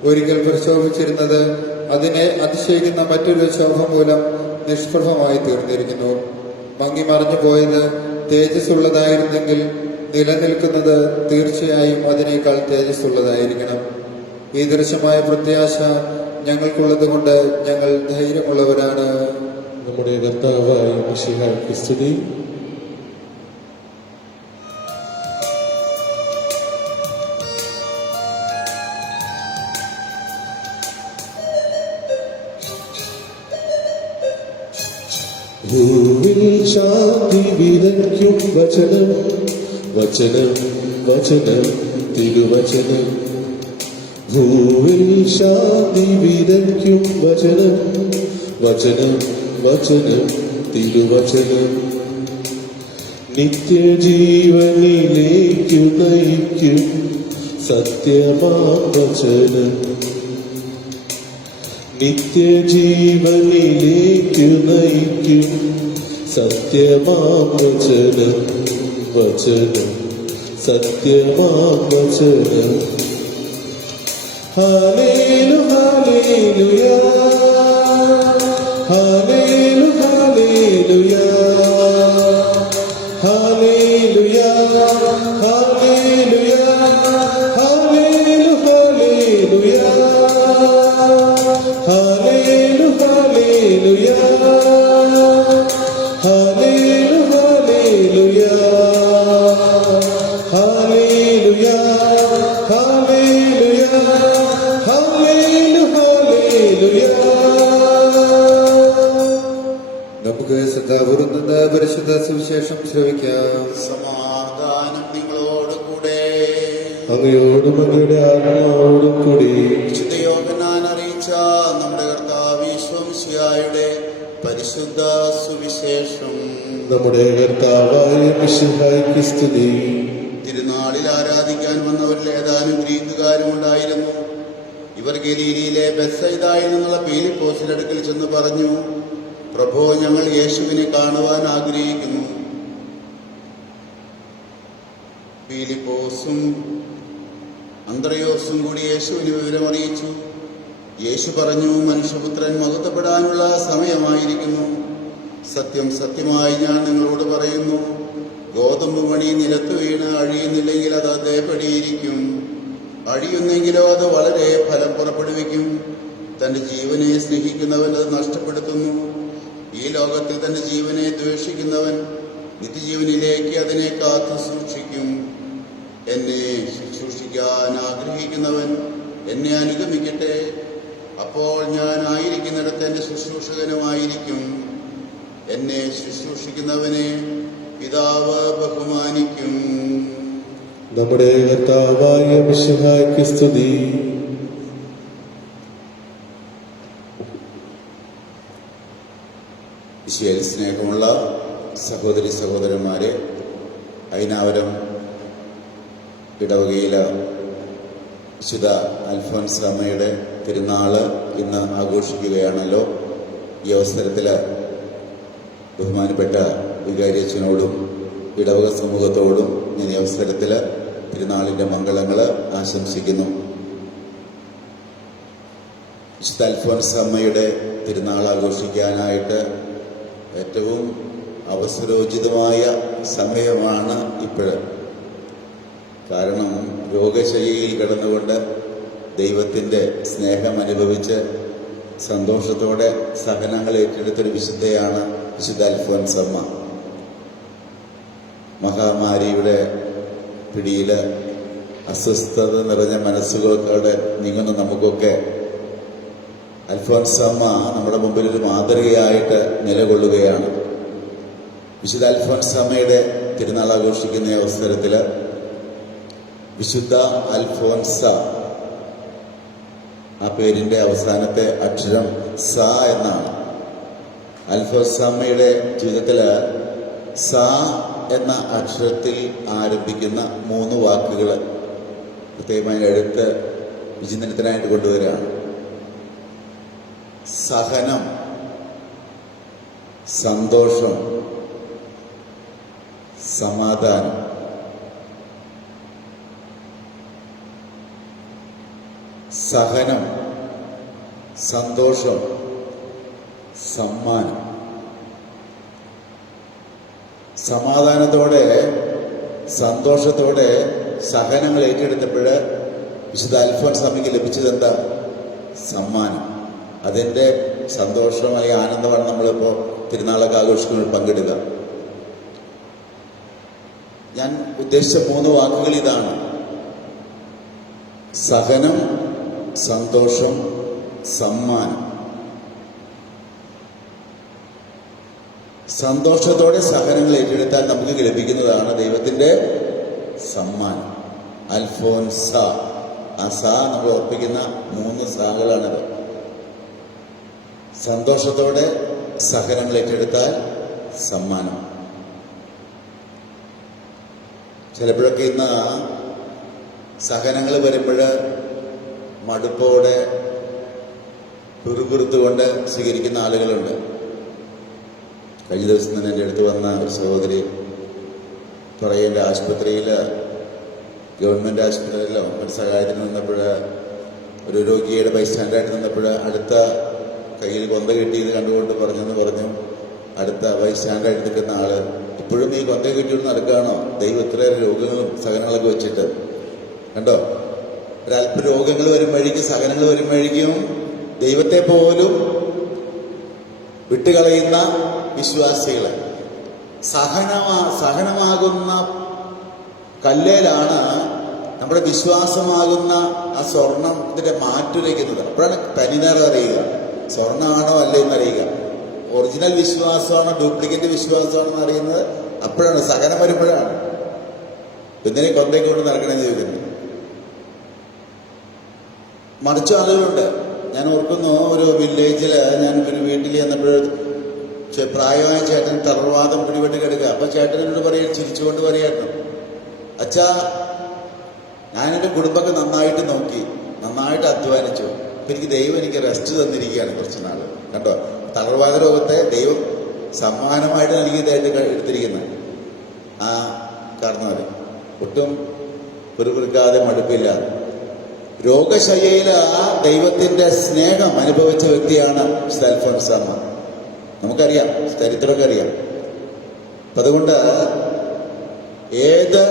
ഒരിക്കൽ പ്രശോഭിച്ചിരുന്നത് അതിനെ അതിശയിക്കുന്ന മറ്റൊരു ശോഭ മൂലം നിഷ്പ്രഭമായി തീർന്നിരിക്കുന്നു. മങ്ങി മറഞ്ഞു പോയത് തേജസ്സുള്ളതായിരുന്നെങ്കിൽ നിലനിൽക്കുന്നത് തീർച്ചയായും അതിനേക്കാൾ തേജസ്സുള്ളതായിരിക്കണം. ഈ ദൃശ്യമായ പ്രത്യാശ ഞങ്ങൾക്കുള്ളത് കൊണ്ട് ഞങ്ങൾ ധൈര്യമുള്ളവരാണ്. നമ്മുടെ കർത്താവായ മിശിഹായ്ക്ക് സ്തുതി. ഭൂവിൽ ശാന്തി വിതയ്ക്കും വചനം, വചനം വചനം തിരുവചനം. ഭൂവിൽ ശാന്തി വിതയ്ക്കും വചനം, വചനം വചനം തിരുവചനം. നിത്യജീവനിലേക്കു നയിക്കും സത്യമാം വചനം. നിത്യജീവനിലേക്കു നയിക്കും സത്യമാം വചനം, വചനം സത്യമാം വചനം. ഹല്ലേലൂ ഹല്ലേലൂയാ, ഹല്ലേലൂ ഹല്ലേലൂയാ, ഹല്ലേലൂയാ ഹല്ലേലൂയാ, ഹല്ലേലൂ ഹല്ലേലൂയാ, ഹല്ലേലൂ ഹല്ലേലൂയാ, ഹല്ലേലൂ ഹല്ലേലൂയാ, ഹല്ലേലൂയാ ഹല്ലേലൂയാ, ഹല്ലേലൂ ഹല്ലേലൂയാ. നമുക്ക് ശ്രദ്ധാപൂർവം നിന്ന് പരിശുദ്ധ സുവിശേഷം ശ്രവിക്കാം. സമാധാനം നിങ്ങളോട് കൂടെ. അങ്ങയോടും അങ്ങയുടെ ആത്മാവോടും കൂടി. വിശുദ്ധ യോഹന്നാൻ അറിയിച്ച നമ്മുടെ കർത്താവ് യേശുമിശിഹായുടെ പരിശുദ്ധ സുവിശേഷം. നമ്മുടെ കർത്താവായ മിശിഹായ്ക്ക് സ്തുതി. തിരുനാളിൽ ആരാധിക്കാൻ വന്നവരിൽ ഏതാനും ഗ്രീക്കുകാരും ഉണ്ടായിരുന്നു. ഇവർ ഗലീലയിലെ ബെത്സയിദായിൽ നിന്നുള്ള പീലിപ്പോസിന്റെ അടുക്കൽ ചെന്ന് പറഞ്ഞു, പ്രഭോ, ഞങ്ങൾ യേശുവിനെ കാണുവാൻ ആഗ്രഹിക്കുന്നു. പീലിപ്പോസും അന്ത്രയോസും കൂടി യേശുവിന് വിവരമറിയിച്ചു. യേശു പറഞ്ഞു, മനുഷ്യപുത്രൻ മഹത്വപ്പെടാനുള്ള സമയമായിരിക്കുന്നു. സത്യം സത്യമായി ഞാൻ നിങ്ങളോട് പറയുന്നു, ഗോതമ്പ് മണി നിലത്ത് വീണ് അഴിയുന്നില്ലെങ്കിൽ അത് അതേപടിയിരിക്കും. അഴിയുന്നെങ്കിലോ അത് വളരെ ഫലം പുറപ്പെടുവിക്കും. തന്റെ ജീവനെ സ്നേഹിക്കുന്നവൻ അത് നഷ്ടപ്പെടുത്തുന്നു. ഈ ലോകത്തിൽ തന്റെ ജീവനെ ദ്വേഷിക്കുന്നവൻ നിത്യജീവനിലേക്ക് അതിനെ കാത്തു സൂക്ഷിക്കും. എന്നെ ശുശ്രൂഷിക്കാൻ ആഗ്രഹിക്കുന്നവൻ എന്നെ അനുഗമിക്കട്ടെ. അപ്പോൾ ഞാൻ ആയിരിക്കുന്നിടത്ത് എന്റെ ശുശ്രൂഷകനുമായിരിക്കും. എന്നെ ശുശ്രൂഷിക്കുന്നവനെ പിതാവ് ബഹുമാനിക്കും. നമ്മുടെ കർത്താവായ മിശിഹായ്ക്ക് സ്തുതി. ഈശോയിൽ സ്നേഹമുള്ള സഹോദരി സഹോദരന്മാരെ, അയിനാവരം ഇടവകയിലെ വിശുദ്ധ അൽഫോൻസാമ്മയുടെ തിരുനാള് ഇന്ന് ആഘോഷിക്കുകയാണല്ലോ. ഈ അവസരത്തിൽ ബഹുമാനപ്പെട്ട വികാരിയച്ഛനോടും ഇടവക സമൂഹത്തോടും ഞാൻ ഈ അവസരത്തിൽ തിരുനാളിൻ്റെ മംഗളങ്ങൾ ആശംസിക്കുന്നു. വിശുദ്ധ അൽഫോൻസ് അമ്മയുടെ തിരുനാൾ ആഘോഷിക്കാനായിട്ട് ഏറ്റവും അവസരോചിതമായ സമയമാണ് ഇപ്പോഴ്. കാരണം രോഗശയ്യയിൽ കിടന്നുകൊണ്ട് ദൈവത്തിൻ്റെ സ്നേഹം അനുഭവിച്ച് സന്തോഷത്തോടെ സഹനങ്ങൾ ഏറ്റെടുത്തൊരു വിശുദ്ധയാണ് വിശുദ്ധ അൽഫോൻസ് അമ്മ. മഹാമാരിയുടെ പിടിയിൽ അസ്വസ്ഥത നിറഞ്ഞ മനസ്സുകൾക്കോടെ നീങ്ങുന്ന നമുക്കൊക്കെ അൽഫോൻസ് അമ്മ നമ്മുടെ മുമ്പിൽ ഒരു മാതൃകയായിട്ട് നിലകൊള്ളുകയാണ്. വിശുദ്ധ അൽഫോൻസ് അമ്മയുടെ തിരുനാൾ ആഘോഷിക്കുന്ന അവസരത്തിൽ വിശുദ്ധ അൽഫോൻസ, ആ പേരിന്റെ അവസാനത്തെ അക്ഷരം സ എന്നാണ്. അൽഫോൻസ അമ്മയുടെ ജീവിതത്തിൽ സ എന്ന അക്ഷരത്തിൽ ആരംഭിക്കുന്ന 3 വാക്കുകൾ പ്രത്യേകമായി എടുത്ത് വിചിന്തനത്തിനായിട്ട് കൊണ്ടുവരികയാണ്. സഹനം, സന്തോഷം, സമാധാനം. സഹനം, സന്തോഷം, സമ്മാനം. സമാധാനത്തോടെ സന്തോഷത്തോടെ സഹനങ്ങൾ ഏറ്റെടുത്തപ്പോൾ വിശുദ്ധ അൽഫോൻസ് അമ്മയ്ക്ക് ലഭിച്ചത് എന്താ? സമ്മാനം. അതിൻ്റെ സന്തോഷം അല്ലെങ്കിൽ ആനന്ദമാണ് നമ്മളിപ്പോൾ തിരുനാളൊക്കെ ആഘോഷിക്കുമ്പോൾ പങ്കെടുക്കുക. ഞാൻ ഉദ്ദേശിച്ച 3 വാക്കുകൾ ഇതാണ്: സഹനം, സന്തോഷം, സമ്മാനം. സന്തോഷത്തോടെ സഹനങ്ങൾ ഏറ്റെടുത്താൽ നമുക്ക് ലഭിക്കുന്നതാണ് ദൈവത്തിൻ്റെ സമ്മാനം. അൽഫോൻസ, ആ സ നമ്മൾ ഓർപ്പിക്കുന്ന 3 സാകളാണത്. സന്തോഷത്തോടെ സഹനങ്ങൾ ഏറ്റെടുത്താൽ സമ്മാനം. ചിലപ്പോഴൊക്കെ ഇന്ന് സഹനങ്ങൾ വരുമ്പോൾ മടുപ്പോടെ പിറുപിറുത്തുകൊണ്ട് സ്വീകരിക്കുന്ന ആളുകളുണ്ട്. കഴിഞ്ഞ ദിവസം തന്നെ എൻ്റെ അടുത്ത് വന്ന ഒരു സഹോദരി പറയേണ്ട ആശുപത്രിയിൽ, ഗവൺമെൻറ് ആശുപത്രിയിലോ ഒരു സഹായത്തിന് നിന്നപ്പോൾ, ഒരു രോഗിയുടെ ബൈസ്റ്റാൻഡായിട്ട് നിന്നപ്പോൾ അടുത്ത കയ്യിൽ കൊന്ത കെട്ടിയത് കണ്ടുകൊണ്ട് പറഞ്ഞു, അടുത്ത ബൈസ്റ്റാൻഡായിട്ട് നിൽക്കുന്ന ആള് ഇപ്പോഴും ഈ കൊന്ത കെട്ടിയോട് നടക്കുകയാണോ? ദൈവം ഇത്രയേറെ രോഗങ്ങളും സഹനങ്ങളൊക്കെ വെച്ചിട്ട് കണ്ടോ? ഒരല്പ രോഗങ്ങൾ വരുമ്പോഴേക്കും, സഹനങ്ങൾ വരുമ്പോഴേക്കും ദൈവത്തെ പോലും വിട്ടുകളയുന്ന വിശ്വാസികളെ. സഹനമാകുന്ന കല്ലേലാണ് നമ്മുടെ വിശ്വാസമാകുന്ന ആ സ്വർണത്തിന്റെ മാറ്റുരയ്ക്കുന്നത്. അപ്പോഴാണ് തനിനിറം അറിയുക, സ്വർണ്ണമാണോ അല്ലേ എന്നറിയുക, ഒറിജിനൽ വിശ്വാസമാണോ ഡ്യൂപ്ലിക്കേറ്റ് വിശ്വാസമാണെന്ന് അറിയുന്നത് അപ്പോഴാണ്. സഹനം വരുമ്പോഴാണ്. എന്തിനെ കൊന്തയ്ക്ക് കൊണ്ട് നടക്കണമെന്ന് ചോദിക്കുന്നത്. മറിച്ച ആളുകളുണ്ട്. ഞാൻ ഓർക്കുന്നു, ഒരു വില്ലേജിൽ ഞാൻ ഒരു വീട്ടിൽ ചെന്നപ്പോൾ പ്രായമായ ചേട്ടൻ തളർവാദം പിടിപെട്ട് കിടക്കുക. അപ്പൊ ചേട്ടനോട് ചിരിച്ചുകൊണ്ട് പറയായിരുന്നു, അച്ഛാ, ഞാനെൻ്റെ കുടുംബമൊക്കെ നന്നായിട്ട് നോക്കി, നന്നായിട്ട് അധ്വാനിച്ചു, എനിക്ക് ദൈവം എനിക്ക് റെസ്റ്റ് തന്നിരിക്കുകയാണ് കുറച്ച് നാൾ. കണ്ടോ? തളർവാദ രോഗത്തെ ദൈവം സമ്മാനമായിട്ട് നൽകിയതായിട്ട് എടുത്തിരിക്കുന്നത് ആ കാരണവർ. ഒട്ടും പിറുപിറുക്കാതെ മടുപ്പില്ലാതെ രോഗശയ്യയിൽ ആ ദൈവത്തിന്റെ സ്നേഹം അനുഭവിച്ച വ്യക്തിയാണ് വിശുദ്ധ അൽഫോൻസ് അമ്മ. നമുക്കറിയാം, ചരിത്രമൊക്കെ അറിയാം. അപ്പം അതുകൊണ്ട് ഏത്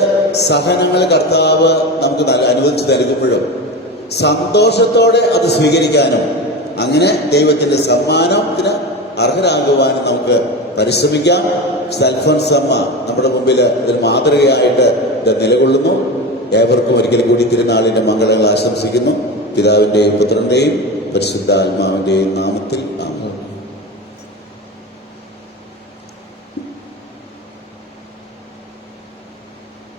സഹനങ്ങൾ കർത്താവ് നമുക്ക് അനുവദിച്ച് നൽകുമ്പോഴും സന്തോഷത്തോടെ അത് സ്വീകരിക്കാനും അങ്ങനെ ദൈവത്തിന്റെ സമ്മാനത്തിന് അർഹരാകുവാനും നമുക്ക് പരിശ്രമിക്കാം. അൽഫോൻസ് അമ്മ നമ്മുടെ മുമ്പിൽ ഇതിൽ മാതൃകയായിട്ട് ഇത് നിലകൊള്ളുന്നു. ഏവർക്കും ഒരിക്കലും കൂടി തിരുനാളിന്റെ മംഗളങ്ങൾ ആശംസിക്കുന്നു. പിതാവിന്റെയും പുത്രന്റെയും പരിശുദ്ധാത്മാവിന്റെയും നാമത്തിൽ ആമേൻ.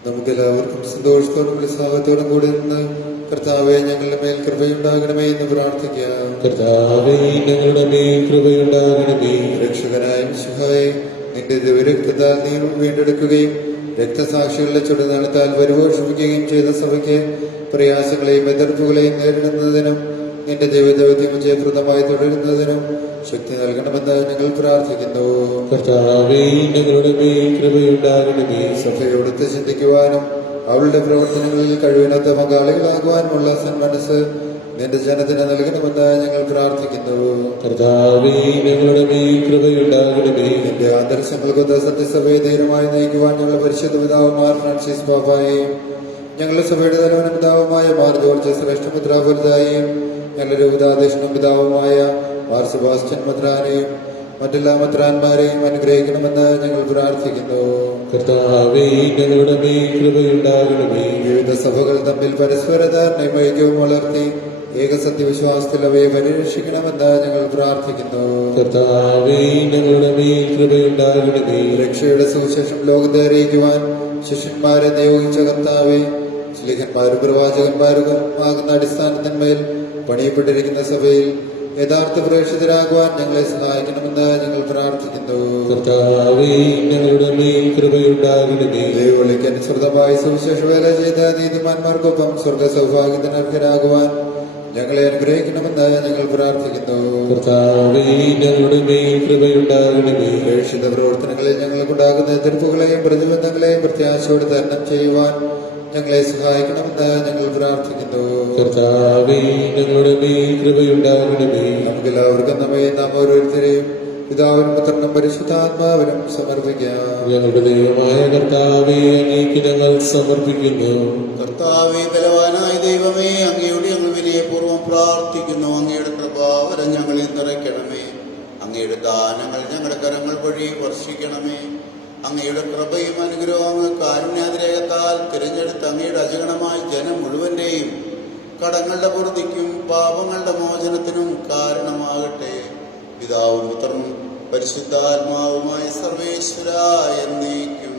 നമുക്കെല്ലാവർക്കും സന്തോഷത്തോടും ഉത്സാഹത്തോടും കൂടി നിന്ന് കർത്താവെ ഞങ്ങളുടെ മേൽ കൃപയുണ്ടാകണമേ എന്ന് പ്രാർത്ഥിക്കാം. കർത്താവേ, ഞങ്ങളുടെ മേൽ കൃപയുണ്ടാകണമേ. രക്ഷകനായ മിശിഹായെ, നിന്റെ ദിവരക്തത്താൽ നീ വീണ്ടെടുക്കുകയും രക്തസാക്ഷികളുടെ ചുടുനാളത്താൽ പരിപോഷിപ്പിക്കുകയും ചെയ്ത സഭയ്ക്ക് പ്രയാസങ്ങളെയും എതിർപ്പുകളെയും നേരിടുന്നതിനും നിന്റെ ദൈവദൗത്യം ജയപ്രദമായി തുടരുന്നതിനും ശക്തി നൽകണമെന്ന് ഞങ്ങൾ പ്രാർത്ഥിക്കുന്നു. കർത്താവേ, ഞങ്ങളുടെ മേൽ കൃപയുണ്ടാകണമേ. സഭയോടൊത്ത് ചിന്തിക്കുവാനും അവളുടെ പ്രവർത്തനങ്ങളിൽ കഴിവിനൊത്ത പങ്കാളികളാകുവാനുമുള്ള സന്മനസ് നിന്റെ ജനത്തിന് നൽകണമെന്ന് ഞങ്ങൾ പ്രാർത്ഥിക്കുന്നു. കർത്താവേ ഞങ്ങളുടെ മേൽ കൃപയുണ്ടാകണമേ. നിന്റെ ആദർശങ്ങൾക്കൊത്ത സത്യസഭയെ ധീരമായി നയിക്കുവാൻ ഞങ്ങളുടെ പരിശുദ്ധ പിതാവുമാർ ഫ്രാൻസിസ് പാപ്പായെയും ഞങ്ങളുടെ സഭയുടെ തലവന പിതാവുമായ മാർ ജോർജ് ശ്രേഷ്ഠ മെത്രാപൊലീത്തായെയും ഞങ്ങളുടെ രൂപതാധ്യക്ഷനും പിതാവുമായ മാർ സെബാസ്റ്റ്യൻ മെത്രാനെയും മറ്റെല്ലാ മെത്രാന്മാരെയും അനുഗ്രഹിക്കണമെന്ന് ഞങ്ങൾ പ്രാർത്ഥിക്കുന്നു. കർത്താവേ ഞങ്ങളുടെ മേൽ കൃപയുണ്ടാകണമേ. വിവിധ സഭകൾ തമ്മിൽ പരസ്പര ധാരണയും ഐക്യവും വളർത്തി ഏകസത്യവിശ്വാസത്തിൽ അവയെ പരിരക്ഷിക്കണമെന്ന് ഞങ്ങൾ പ്രാർത്ഥിക്കുന്നു. കർത്താവേ ഞങ്ങളുടെ മേൽ കൃപയുണ്ടാകണമേ. രക്ഷയുടെ സുവിശേഷം ലോകത്തെ അറിയിക്കുവാൻ ശിഷ്യന്മാരെ നിയോഗിച്ച കർത്താവേ, ശ്ലീഹന്മാരും പ്രവാചകന്മാരും ആകുന്ന അടിസ്ഥാനത്തിന്മേൽ പണിയപ്പെട്ടിരിക്കുന്ന സഭയിൽ യഥാർത്ഥ പ്രേക്ഷിതരാകുവാൻ ഞങ്ങളെ സഹായിക്കണമെന്ന് ഞങ്ങൾ പ്രാർത്ഥിക്കുന്നു. കർത്താവേ ഞങ്ങളുടെ മേൽ കൃപയുണ്ടാകണമേ. ദൈവവിളിക്ക് അനുസൃതമായി സുവിശേഷ വേല ചെയ്ത നീതിമാന്മാർക്കൊപ്പം സ്വർഗ സൗഭാഗ്യത്തിന് അർഹരാകുവാൻ ഞങ്ങളെ അനുഗ്രഹിക്കണമെന്ന് ഞങ്ങൾ പ്രാർത്ഥിക്കുന്നു. കർത്താവേ ഞങ്ങളുടെ മേൽ കൃപയുണ്ടാകണമേ. പ്രേക്ഷിത പ്രവർത്തനങ്ങളിൽ ഞങ്ങൾക്കുണ്ടാകുന്ന എതിർപ്പുകളെയും പ്രതിബന്ധങ്ങളെയും പ്രത്യാശയോടെ തരണം ചെയ്യുവാൻ ഞങ്ങളെ സഹായിക്കണമെന്ന് ഞങ്ങൾ പ്രാർത്ഥിക്കുന്നു. കർത്താവേ ഞങ്ങളുടെ മേൽ കൃപയുണ്ടാകണമേ. നമുക്കെല്ലാവർക്കും നാം ഓരോരുത്തരെയും പിതാവിനും പുത്രനും പരിശുദ്ധാത്മാവിനും സമർപ്പിക്കാം. ഞങ്ങളുടെ ദൈവമായ കർത്താവേ അങ്ങേക്ക് ഞങ്ങൾ സമർപ്പിക്കുന്നു. കർത്താവേ, ബലവാനായ ദൈവമേ, അങ്ങയോട് ഞങ്ങൾ വിനയപൂർവ്വം പ്രാർത്ഥിക്കുന്നു. അങ്ങയുടെ കൃപാവരം ഞങ്ങളിൽ നിറയ്ക്കണമേ. അങ്ങയുടെ ദാനങ്ങൾ ഞങ്ങളുടെ കരങ്ങൾ വഴി വർഷിക്കണമേ. അങ്ങയുടെ കൃപയും അനുഗ്രഹവും അങ്ങ് കാരുണ്യാതിരേകത്താൽ തിരഞ്ഞെടുത്ത് അങ്ങയുടെ അജഗണമായ ജനം മുഴുവന്റെയും കടങ്ങളുടെ പൂർത്തിക്കും പാപങ്ങളുടെ മോചനത്തിനും കാരണമാകട്ടെ. പിതാവും പുത്രനും പരിശുദ്ധാത്മാവുമായ സർവേശ്വരായ എന്നേക്കും.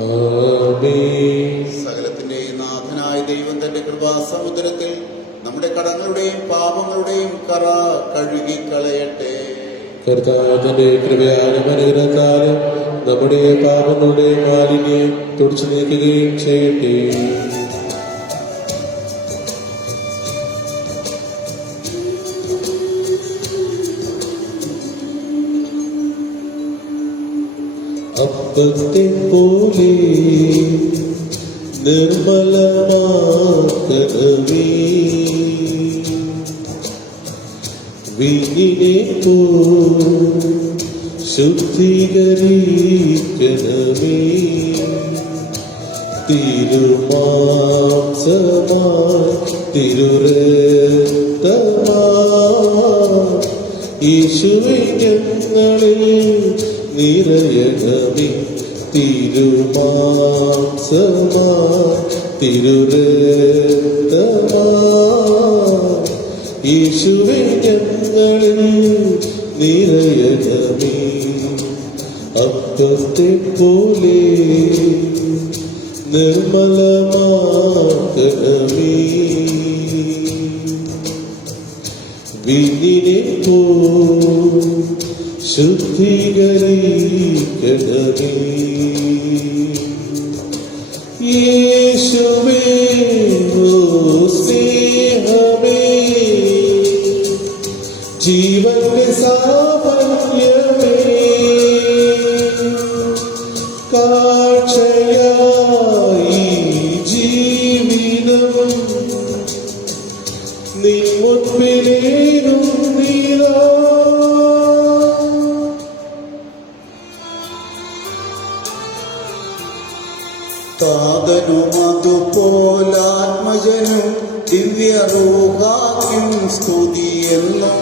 ആമേൻ. സകലത്തിന്റെയും നാഥനായ ദൈവം തന്റെ കൃപാസമുദ്രത്തിൽ നമ്മുടെ കടങ്ങളുടെയും പാപങ്ങളുടെയും കറ കഴുകിക്കളയട്ടെ. കർത്താവ് തന്റെ കൃപയാലും അനുഗ്രഹത്താലും നമ്മുടെ പാപങ്ങളുടെ മാലിന്യം തുടച്ചു നീക്കുകയും ചെയ്യട്ടെ. അപ്പത്തെ പോലെ നിർമ്മലമാക്കണമേ, വീഞ്ഞിനെ പോൽ ശുദ്ധീകരിക്കണമേ. തിരുമാംസമാ തിരുരക്തമാ യേശുവേ ഞങ്ങളിൽ നിറയണമേ. തിരുമാംസമാ തിരുരക്തമാ യേശുവേ ഞങ്ങളിൽ നിറയണമേ. അപ്പത്തെ പോലെ നിർമ്മലമാക്കണമേ, വീഞ്ഞിനെ പോൽ ശുദ്ധീകരിക്കണമേ. യേശുവേ ഓ സ്നേഹമേ, ജീവന്റെ സാഫല്യമേ, കാഴ്ചയായി ജീവിതം നിൻ മുൻപിലേറുന്നിതാ. താതനും അതുപോലാത്മജനും ദിവ്യറൂഹാക്കും സ്തുതിയെന്നും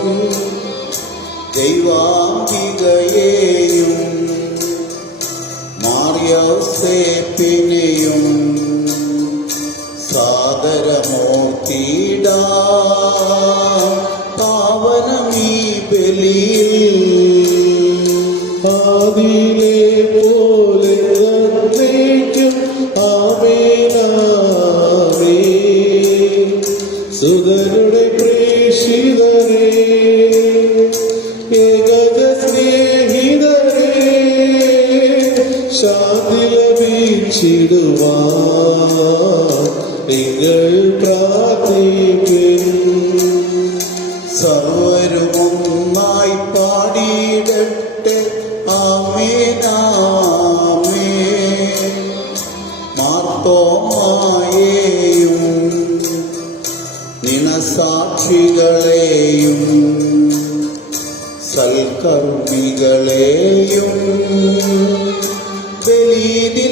ദൈവാംബികയെയും മാർയൗസേപ്പിനെയും സാദരമൂർത്തിയിടാ. പാവനമീ ബലിയിൽ ആദിയിലെ പോലെ എന്നേക്കും ആമേനാമേൻ. സുതരുടെ പ്രേഷിതരേ, ഏകജ സ്നേഹിതരേ, ശാന്തി ലഭിച്ചിടുവാൻ നിങ്ങൾ പ്രാർത്ഥിക്കും. സർവരുമൊന്നായി പാടിയിടട്ടെ ആമേനാമേൻ. മാർത്തോമായേയും നിനസാക്ഷി സാക്ഷികളെയും സൽക്കർമ്മികളെയും ബലിയിലോർത്തിടാം.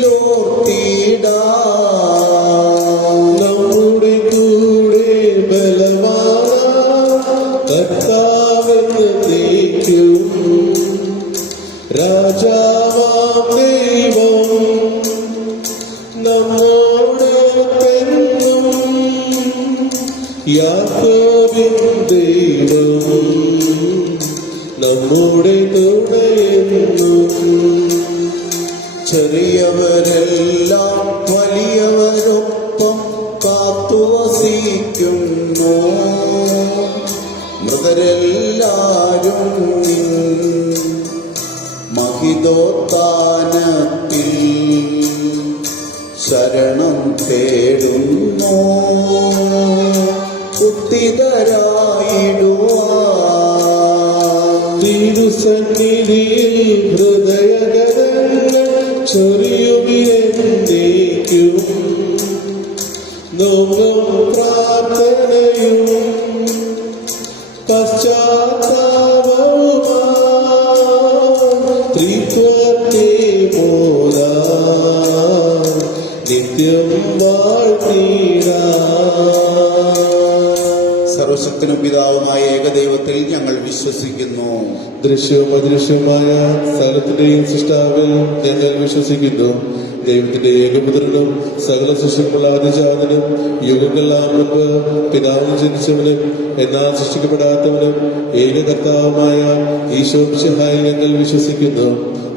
നമ്മുടെ കൂടെ ബലവാനാം കർത്താവെന്ന് നീക്കും രാജാവാം ദൈവം നമ്മോടൊപ്പെന്നും യാക്കോബിൻ ദൈവം നമ്മുടെ തുണയെന്നും. ചെറിയവരെല്ലാം വലിയവരൊപ്പം കാത്തുവസിക്കുന്നു. മൃതരെല്ലാരും നിൻ മഹിതോത്ഥാനത്തിൽ ശരണം തേടുന്നു. ഉത്തിതരായിടുവാൻ തിരുസന്നിധിയിൽ ഹൃദയഗതങ്ങൾ ചൊരിയുമെന്നേക്കും നോക്കും പ്രാർത്ഥനയും പശ്ചാത്താപവുമായി ത്രിത്വത്തെ പോരാ നിത്യം വാഴ്ത്തിടാം. സർവശക്തനും പിതാവുമായ ഏകദൈവത്തിൽ ഞങ്ങൾ വിശ്വസിക്കുന്നു. ദൃശ്യവും അദൃശ്യവുമായ സകലത്തിന്റെയും സൃഷ്ടാവിൽ ഞങ്ങൾ വിശ്വസിക്കുന്നു. ദൈവത്തിന്റെ ഏകപുത്രനും സകല സൃഷ്ടിക്കുള്ള ആദിജാതനും യുഗങ്ങളെല്ലാം മുമ്പ് പിതാവിന് ജനിച്ചവനും എന്നാൽ സൃഷ്ടിക്കപ്പെടാത്തവനും ഏകകർത്താവുമായ ഈശോമിശിഹായി ഞങ്ങൾ വിശ്വസിക്കുന്നു.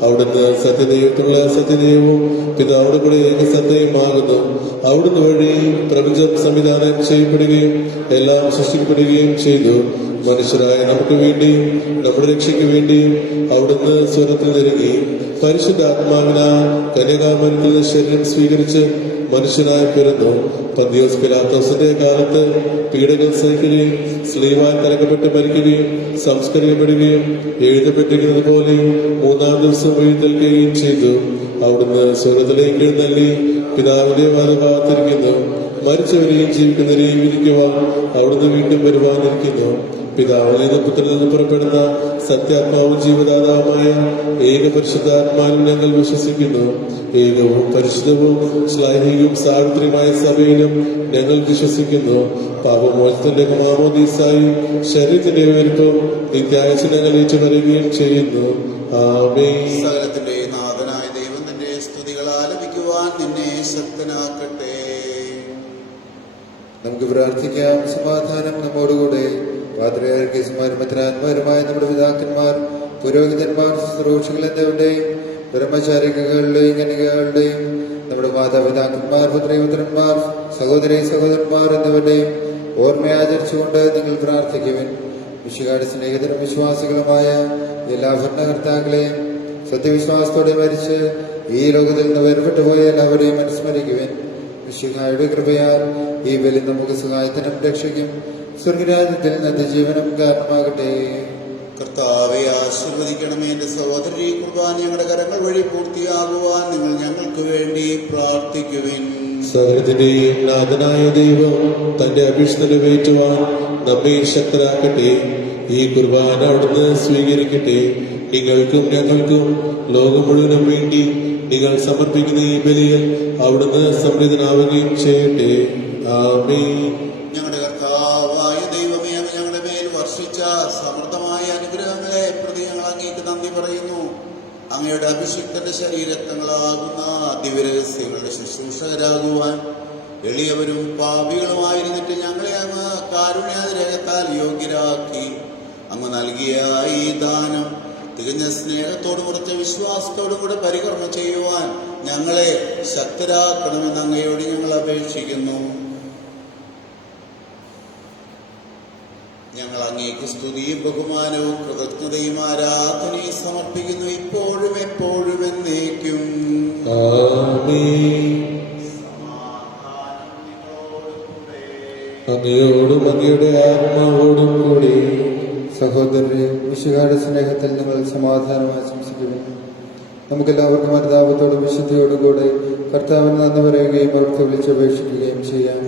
അവിടുന്ന് സത്യദൈവത്തിലുള്ള സത്യദൈവവും പിതാവിന്റെ കൂടെ ഏകസത്തയുമാകുന്നു. അവിടുന്ന് വഴി പ്രപഞ്ചം സംവിധാനം ചെയ്യപ്പെടുകയും എല്ലാം സൃഷ്ടിക്കപ്പെടുകയും ചെയ്തു. മനുഷ്യരായ നമുക്ക് വേണ്ടിയും നമ്മുടെ രക്ഷയ്ക്ക് വേണ്ടിയും അവിടുന്ന് സ്വർഗ്ഗത്തിൽ നിറങ്ങി പരിശുദ്ധാത്മാവിനാ കന്യകാമറിയത്തിൽ നിന്ന് ശരീരം സ്വീകരിച്ച് മനുഷ്യനായി പിറന്നു. പന്തിയോസ് പിലാത്തോസിന്റെ കാലത്ത് പീഡകൾ സഹിക്കുകയും സ്ലീവാൻ തലക്കപ്പെട്ട് മരിക്കുകയും സംസ്കരിക്കപ്പെടുകയും എഴുതപ്പെട്ടിരിക്കുന്നത് പോലെ മൂന്നാം ദിവസം എഴുന്നേൽക്കുകയും ചെയ്തു. അവിടുന്ന് സ്വർഗ്ഗത്തിലേക്ക് എഴുന്നള്ളി പിതാവിന്റെ വലഭാഗത്തിരിക്കുന്നു. മരിച്ചവരെയും ജീവിക്കുന്നവരെയും വിധിക്കുവാൻ അവിടുന്ന് വീണ്ടും വരുവാനിരിക്കുന്നു. പിതാവിൽ നിന്ന് പുത്രനിൽ നിന്ന് പുറപ്പെടുന്ന സത്യാത്മാവും ജീവദാതാവുമായ ഏക പരിശുദ്ധാത്മാവിൽ ഞങ്ങൾ വിശ്വസിക്കുന്നു. ഏകവും പരിശുദ്ധവും ശ്ലൈഹികവും സാർവത്രികമായ സഭയിലും ഞങ്ങൾ വിശ്വസിക്കുന്നു. പാപമോചനത്തിന്റെ മാമോദീസായും ശരീരത്തിന്റെ ഉയർപ്പും നിത്യാഴ്ച ഞങ്ങൾ ഏറ്റുപറയുകയും ചെയ്യുന്നു. ആമേൻ. സകലത്തിന്റെ നാഥനായ ദൈവം നിന്റെ സ്തുതികൾ ആലപിക്കുവാൻ നിന്നെ ശക്തനാക്കട്ടെ. നമുക്ക് പ്രാർത്ഥിക്കാം. സമാധാനം നമ്മോടുകൂടെ. പാത്രിയാർക്കീസുമാരും മെത്രാന്മാരുമായ നമ്മുടെ പിതാക്കന്മാർ, പുരോഹിതന്മാർ, ശുശ്രൂഷകൾ എന്നിവരുടെയും ബ്രഹ്മചാരികളുടെയും കന്യകകളുടെയും നമ്മുടെ മാതാപിതാക്കന്മാർ, പുത്രീപുത്രന്മാർ, സഹോദരി സഹോദരന്മാർ എന്നിവരുടെയും ഓർമ്മയാചരിച്ചുകൊണ്ട് നിങ്ങൾ പ്രാർത്ഥിക്കുവിൻ. വിശുകാരുടെ സ്നേഹിതരും വിശ്വാസികളുമായ എല്ലാ ഭരണകർത്താക്കളെയും സത്യവിശ്വാസത്തോടെ മരിച്ച് ഈ ലോകത്തിൽ നിന്ന് വേർപെട്ടുപോയ എല്ലാവരെയും അനുസ്മരിക്കുവിൻ. വിശുഹായുടെ കൃപയാൽ ഈ ബലി നമുക്ക് സഹായത്തിനും രക്ഷയ്ക്കും സ്വർഗരാജ്യത്തിൽ നിത്യജീവനും കാരണമാകട്ടെ. കർത്താവെ ആശീർവദിക്കണമേ. എന്റെ സഹോദരി കുർബാന ഞങ്ങളുടെ കരങ്ങൾ വഴി പൂർത്തിയാകുവാൻ നിങ്ങൾ ഞങ്ങൾക്ക് വേണ്ടി പ്രാർത്ഥിക്കുവിൻ. സകലത്തിന്റെയും നാഥനായ ദൈവം തന്റെ അഭീഷ്ട നിറവേറ്റുവാൻ നമ്മെ ശക്തരാക്കട്ടെ. ഈ കുർബാന അവിടുന്ന് സ്വീകരിക്കട്ടെ. നിങ്ങൾക്കും ഞങ്ങൾക്കും ലോകം മുഴുവനും വേണ്ടി നിങ്ങൾ സമർപ്പിക്കുന്ന ഈ ബലിയിൽ അവിടുന്ന് സംപ്രീതനാവുകയും ചെയ്യട്ടെ. ആമേൻ. ഞങ്ങളുടെ കർത്താവായ ദൈവമേ, അങ്ങ് ഞങ്ങളുടെ മേൽ വർഷിച്ച സമൃദ്ധമായ അനുഗ്രഹങ്ങളെ പ്രതി ഞങ്ങൾ അങ്ങേക്ക് നന്ദി പറയുന്നു. അങ്ങയുടെ അഭിഷിക്തന്റെ ശരീരത്വങ്ങളാകുന്ന ദിവ്യരഹസ്യങ്ങളുടെ ശുശ്രൂഷകരാകുവാൻ എളിയവരും പാപികളുമായിരുന്നിട്ട് ഞങ്ങളെ അങ്ങ് കാരുണ്യാതിരേഖത്താൽ യോഗ്യരാക്കി. അങ്ങ് നൽകിയ ഈ ദാനം തികഞ്ഞ സ്നേഹത്തോടും ഉറച്ച വിശ്വാസത്തോടും കൂടെ പരികർമ്മം ചെയ്യുവാൻ ഞങ്ങളെ ശക്തരാക്കണമെന്ന് അങ്ങയോട് ഞങ്ങൾ അപേക്ഷിക്കുന്നു. ഞങ്ങൾ അങ്ങേക്ക് സ്തുതിയും ബഹുമാനവും കൃതജ്ഞതയും ആരാധനയും സമർപ്പിക്കുന്നു, ഇപ്പോഴും എപ്പോഴും എന്നേക്കും. ആമേൻ. അങ്ങയോടും അങ്ങയുടെ ആത്മാവോടും കൂടി. സഹോദരരെ, വിശുകാരുടെ സ്നേഹത്തിൽ നിങ്ങൾ സമാധാനം ആശംസിക്കുന്നു. നമുക്കെല്ലാവർക്കും അനുതാപത്തോടും വിശുദ്ധിയോടും കൂടെ കർത്താവിന് നന്ദി പറയുകയും അവർക്ക് വിളിച്ചപേക്ഷിക്കുകയും ചെയ്യാം.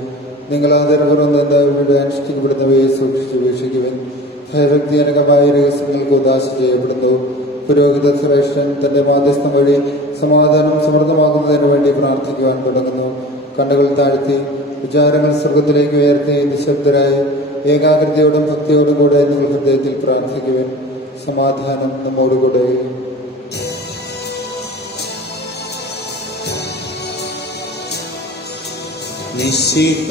നിങ്ങൾ ആദരപൂർവ്വം നിന്ന് അനുഷ്ഠിക്കപ്പെടുന്നവയെ സൂക്ഷിച്ച് വീക്ഷിക്കുവാൻ ഭയഭക്തിജനകമായ രഹസ്യങ്ങൾക്ക് ഉദാശ ചെയ്യപ്പെടുന്നു. പുരോഹിത ശ്രേഷ്ഠൻ തന്റെ മാധ്യസ്ഥം വഴി സമാധാനം സമൃദ്ധമാക്കുന്നതിന് വേണ്ടി പ്രാർത്ഥിക്കുവാൻ തുടങ്ങുന്നു. കണ്ണുകൾ താഴ്ത്തി വിചാരങ്ങൾ സ്വർഗത്തിലേക്ക് ഉയർത്തി നിശബ്ദരായി ഏകാഗ്രതയോടും ഭക്തിയോടും കൂടെ നിങ്ങൾ ഹൃദയത്തിൽ പ്രാർത്ഥിക്കുവാൻ. സമാധാനം നമ്മോടുകൂടെ. നിശികാകർത്താവിൻ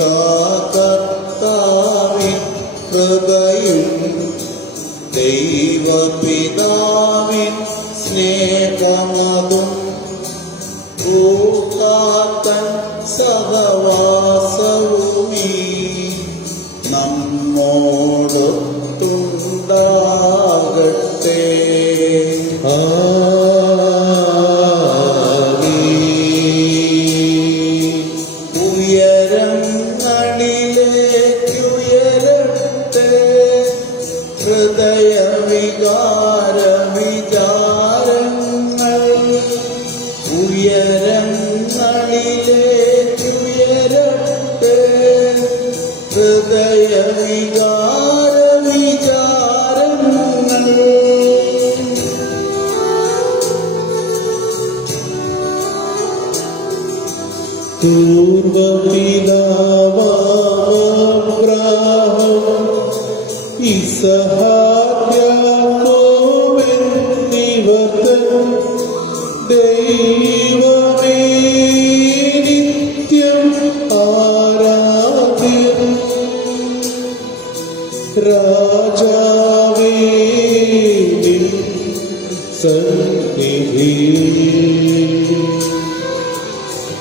കൃപയും ദൈവപിതാവിൻ സ്നേഹമതും ഭൂതാത്തൻ സഹവാസവുമീ നമ്മോടൊത്തുണ്ടാകട്ടെ. ഉയരങ്ങളിലേക്കുയരട്ടെ ഹൃദയവികാര വിചാരങ്ങൾ. ഉയരങ്ങളിലേക്കുയരട്ടെ ഹൃദയവികാര വിചാരങ്ങൾ. പൂർവപിതാവാബ്രാഹം ഇസഹാക്യാകോബെന്നിവർത്തൻ ദൈവമേ നിത്യം ആരാധ്യൻ. രാജാവേ നിൻ സന്നിധിയിൽ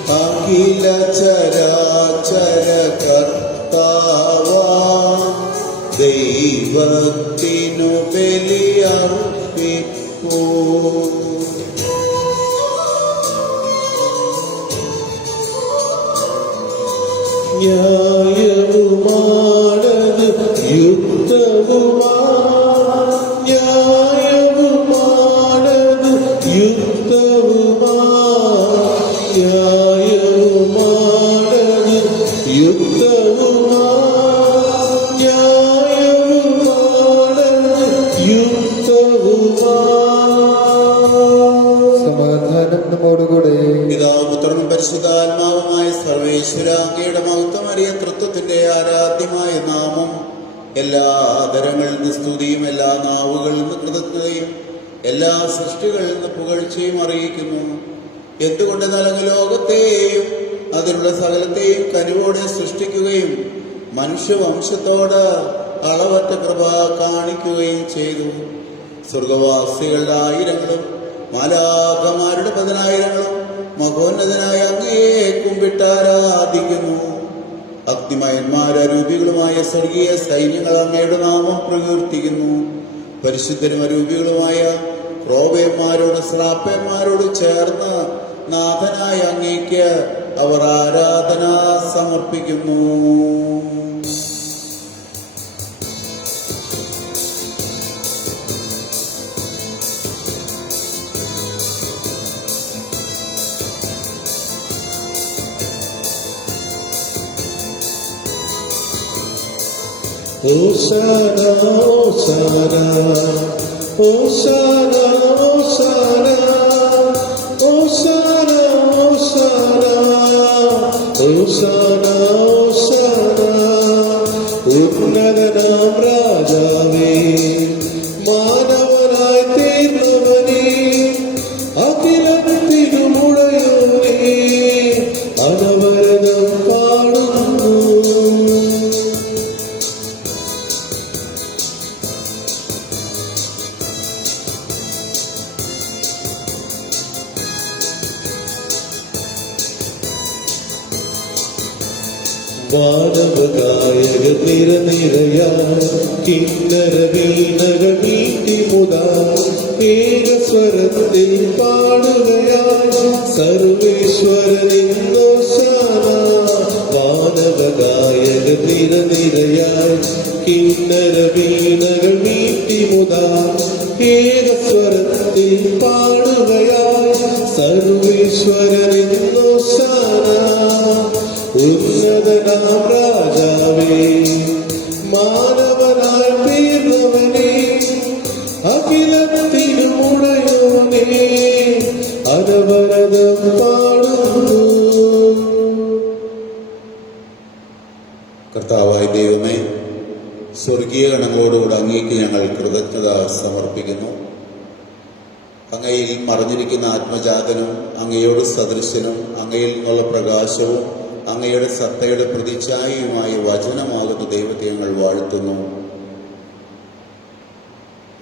അഖില ചരാചര കർത്താവാ ദൈവത്തിനു ബലിയർപ്പിപ്പൂ. ന്യായവുമാണത് യുക്തവുമാ. ന്യായവുമാണത് യുക്തവുമാ. ന്യായവുമാണത് യുക്തവുമാ. ന്യായവുമാണത് യുക്തവുമാ. സമാധാനം നമ്മോടുകൂടെ. പിതാവ് പുത്രനും പരിശുദ്ധാത്മാവുമായ സർവേശ്വര അങ്ങയുടെ മഹത്വമേറിയ തൃത്വത്തിന്റെ ആരാധ്യമായ നാമം എല്ലാ ആദരങ്ങളിൽ നിന്ന് സ്തുതിയും എല്ലാ നാവുകളിൽ നിന്ന് കൃതജ്ഞതയും എല്ലാ സൃഷ്ടികളിൽ നിന്ന് പുകഴ്ചയും അറിയിക്കുന്നു. എന്തുകൊണ്ടെന്നാൽ അങ്ങ് ലോകത്തെയും അതിലുള്ള സകലത്തെയും കനിവോടെ സൃഷ്ടിക്കുകയും മനുഷ്യവംശത്തോട് അളവറ്റ കൃപ കാണിക്കുകയും ചെയ്തു. സ്വർഗവാസികളുടെ ആയിരങ്ങളും മാലാഖമാരുടെ പതിനായിരങ്ങളും മഹോന്നതനായ അങ്ങയെ കുമ്പിട്ടാരാധിക്കുന്നു. അഗ്നിമയന്മാരൂപികളുമായ സ്വർഗീയ സൈന്യങ്ങൾ അങ്ങയുടെ നാമം പ്രകീർത്തിക്കുന്നു. പരിശുദ്ധരും അരൂപികളുമായ ക്രോവന്മാരോട് ശ്രാപ്പന്മാരോട് ചേർന്ന് നാഥനായ അങ്ങേക്ക് അവർ ആരാധന സമർപ്പിക്കുന്നു. Hosanna, Hosanna, Hosanna, Hosanna, Hosanna, Hosanna, Hosanna, ഉന്നതനാം രാജാവേ മാനവനായി തീർന്നവനേ അഖിലത്തിനുമുടയോനേ അനവരതം പാടുന്നു. വാനവഗായക നിരനിരയാ കിന്നര വീണകൾ മീട്ടി മുതാ ഏകസ്വരത്തിൽ പാടുകയാ സർവേശ്വരനിന്നോശാന. വാനവഗായക നിരനിരയാ കിന്നര വീണകൾ മീട്ടി മുതാ ഏകസ്വരത്തിൽ പാടുകയാ സർവേശ്വരനിന്നോശാന. ഉന്നതനാം രാജാവേ, മാനവനായി തീർന്നവനേ, അഖിലത്തിനും ഉടയോനേ, അനവരതം പാടുന്നു. കർത്താവായ ദൈവമേ, സ്വർഗീയ ഗണങ്ങളോടുകൂടെ അങ്ങേക്ക് ഞങ്ങൾ കൃതജ്ഞത സമർപ്പിക്കുന്നു. അങ്ങയിൽ മറഞ്ഞിരിക്കുന്ന ആത്മജാതനും അങ്ങയോട് സദൃശനും അങ്ങയിൽ നിന്നുള്ള പ്രകാശവും അങ്ങയുടെ സത്തയുടെ പ്രതിച്ഛായയുമായ വചനമാകുന്ന ദൈവത്തെ ഞങ്ങൾ വാഴ്ത്തുന്നു.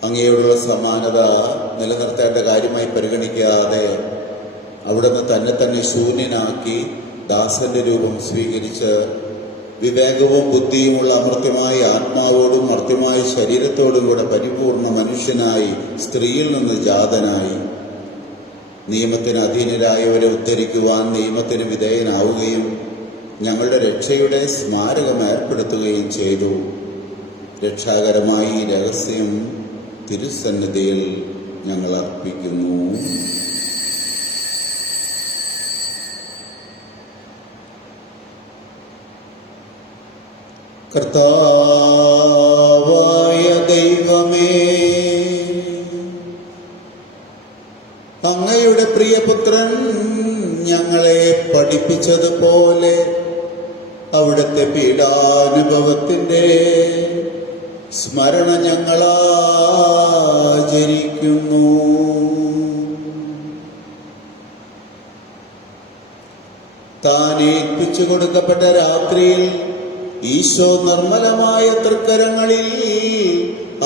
അങ്ങയോടുള്ള സമാനത നിലനിർത്തേണ്ട കാര്യമായി പരിഗണിക്കാതെ അവിടുന്ന് തന്നെ ശൂന്യനാക്കി ദാസന്റെ രൂപം സ്വീകരിച്ച് വിവേകവും ബുദ്ധിയുമുള്ള അമർത്യമായ ആത്മാവോടും മർത്യമായ ശരീരത്തോടും കൂടെ പരിപൂർണ മനുഷ്യനായി സ്ത്രീയിൽ നിന്ന് ജാതനായി നിയമത്തിന് അധീനരായവരെ ഉദ്ധരിക്കുവാൻ നിയമത്തിന് വിധേയനാവുകയും ഞങ്ങളുടെ രക്ഷയുടെ സ്മാരകം ഏർപ്പെടുത്തുകയും ചെയ്തു. രക്ഷാകരമായി ഈ രഹസ്യം തിരുസന്നിധിയിൽ ഞങ്ങൾ അർപ്പിക്കുന്നു. കർത്താവായ ദൈവമേ, അങ്ങയുടെ പ്രിയപുത്രൻ ഞങ്ങളെ പഠിപ്പിച്ചതുപോലെ അവിടുത്തെ പീഡാനുഭവത്തിന്റെ സ്മരണ ഞങ്ങളാചരിക്കുന്നു. താൻ ഏൽപ്പിച്ചു കൊടുക്കപ്പെട്ട രാത്രിയിൽ ഈശോ നിർമ്മലമായ തൃക്കരങ്ങളിൽ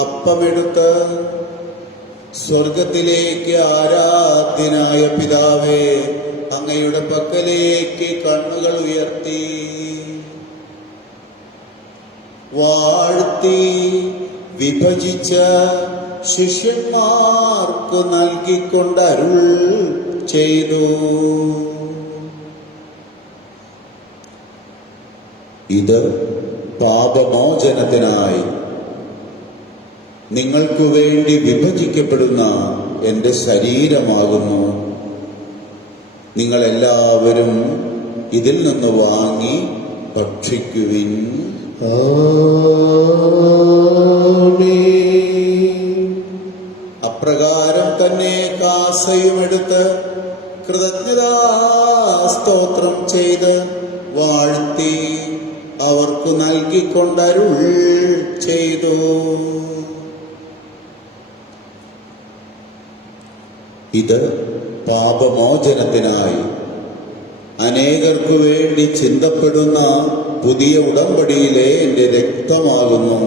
അപ്പമെടുത്ത് സ്വർഗത്തിലേക്ക് ആരാധ്യനായ പിതാവേ അങ്ങയുടെ പക്കലേക്ക് കണ്ണുകൾ ഉയർത്തി വാഴ്ത്തി വിഭജിച്ച ശിഷ്യന്മാർക്ക് നൽകിക്കൊണ്ട് അരുൾ ചെയ്തു. ഇത് പാപമോചനത്തിനായി നിങ്ങൾക്കു വേണ്ടി വിഭജിക്കപ്പെടുന്ന എൻ്റെ ശരീരമാകുന്നു. നിങ്ങളെല്ലാവരും ഇതിൽ നിന്ന് വാങ്ങി ഭക്ഷിക്കുവിൻ. അപ്രകാരം തന്നെ കാസയുമെടുത്ത് കൃതജ്ഞതാ സ്തോത്രം ചെയ്ത് വാഴ്ത്തി അവർക്ക് നൽകിക്കൊണ്ടരുൾ ചെയ്തു. ഇത് പാപമോചനത്തിനായി അനേകർക്കു വേണ്ടി ചിന്തപ്പെടുന്ന പുതിയ ഉടമ്പടിയിലെ എൻ്റെ രക്തമാകുന്നു.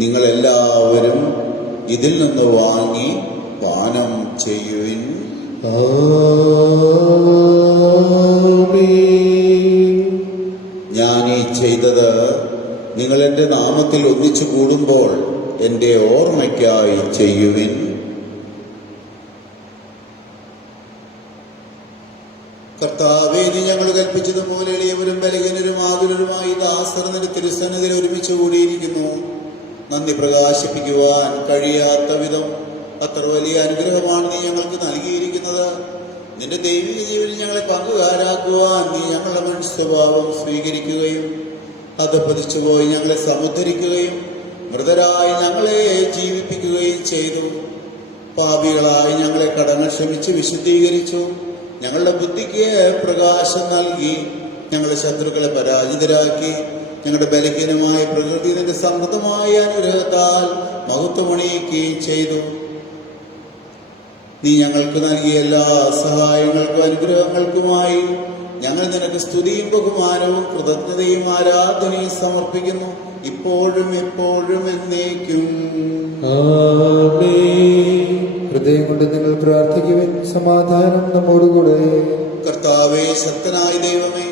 നിങ്ങളെല്ലാവരും ഇതിൽ നിന്ന് വാങ്ങി പാനം ചെയ്യുവിൻ. ഞാൻ ഈ ചെയ്തത് നിങ്ങൾ എൻ്റെ നാമത്തിൽ ഒന്നിച്ചു കൂടുമ്പോൾ എൻ്റെ ഓർമ്മയ്ക്കായി ചെയ്യുവിൻ. കർത്താവേ, നീ ഞങ്ങൾ കൽപ്പിച്ചതുപോലെ എളിയവരും ബലഹീനരും ആതുരരുമായി ദാസർ നിന്റെ തിരുസന്നിധിയിൽ ഒരുമിച്ച് കൂടിയിരിക്കുന്നു. നന്ദി പ്രകാശിപ്പിക്കുവാൻ കഴിയാത്ത വിധം അത്ര വലിയ അനുഗ്രഹമാണ് നീ ഞങ്ങൾക്ക് നൽകിയിരിക്കുന്നത്. നിന്റെ ദൈവിക ജീവനിൽ ഞങ്ങളെ പങ്കുകാരാക്കുവാൻ നീ ഞങ്ങളുടെ മനുഷ്യസ്വഭാവം സ്വീകരിക്കുകയും അത് പതിച്ചുപോയി ഞങ്ങളെ സമുദ്ധരിക്കുകയും മൃതരായി ഞങ്ങളെ ജീവിപ്പിക്കുകയും ചെയ്തു. പാപികളായി ഞങ്ങളെ കടങ്ങൾ ക്ഷമിച്ച് വിശുദ്ധീകരിച്ചു. ഞങ്ങളുടെ ബുദ്ധിക്ക് പ്രകാശം നൽകി ഞങ്ങളുടെ ശത്രുക്കളെ പരാജിതരാക്കി. ഞങ്ങളുടെ ബലഹീനമായ പ്രകൃതി നിന്റെ സമൃദ്ധമായ അനുഗ്രഹത്താൽ മഹത്വമണിയിക്കുകയും ചെയ്തു. നീ ഞങ്ങൾക്ക് നൽകിയ എല്ലാ സഹായങ്ങൾക്കും അനുഗ്രഹങ്ങൾക്കുമായി ഞങ്ങൾ നിനക്ക് സ്തുതിയും ബഹുമാനവും കൃതജ്ഞതയും ആരാധനയും സമർപ്പിക്കുന്നു, ഇപ്പോഴും എപ്പോഴും എന്നേക്കും. ഹൃദയം കൊണ്ട് നിങ്ങൾ പ്രാർത്ഥിക്കുവിൻ. സമാധാനം നമ്മോടുകൂടെ. കർത്താവേ, ശക്തനായ ദൈവമേ,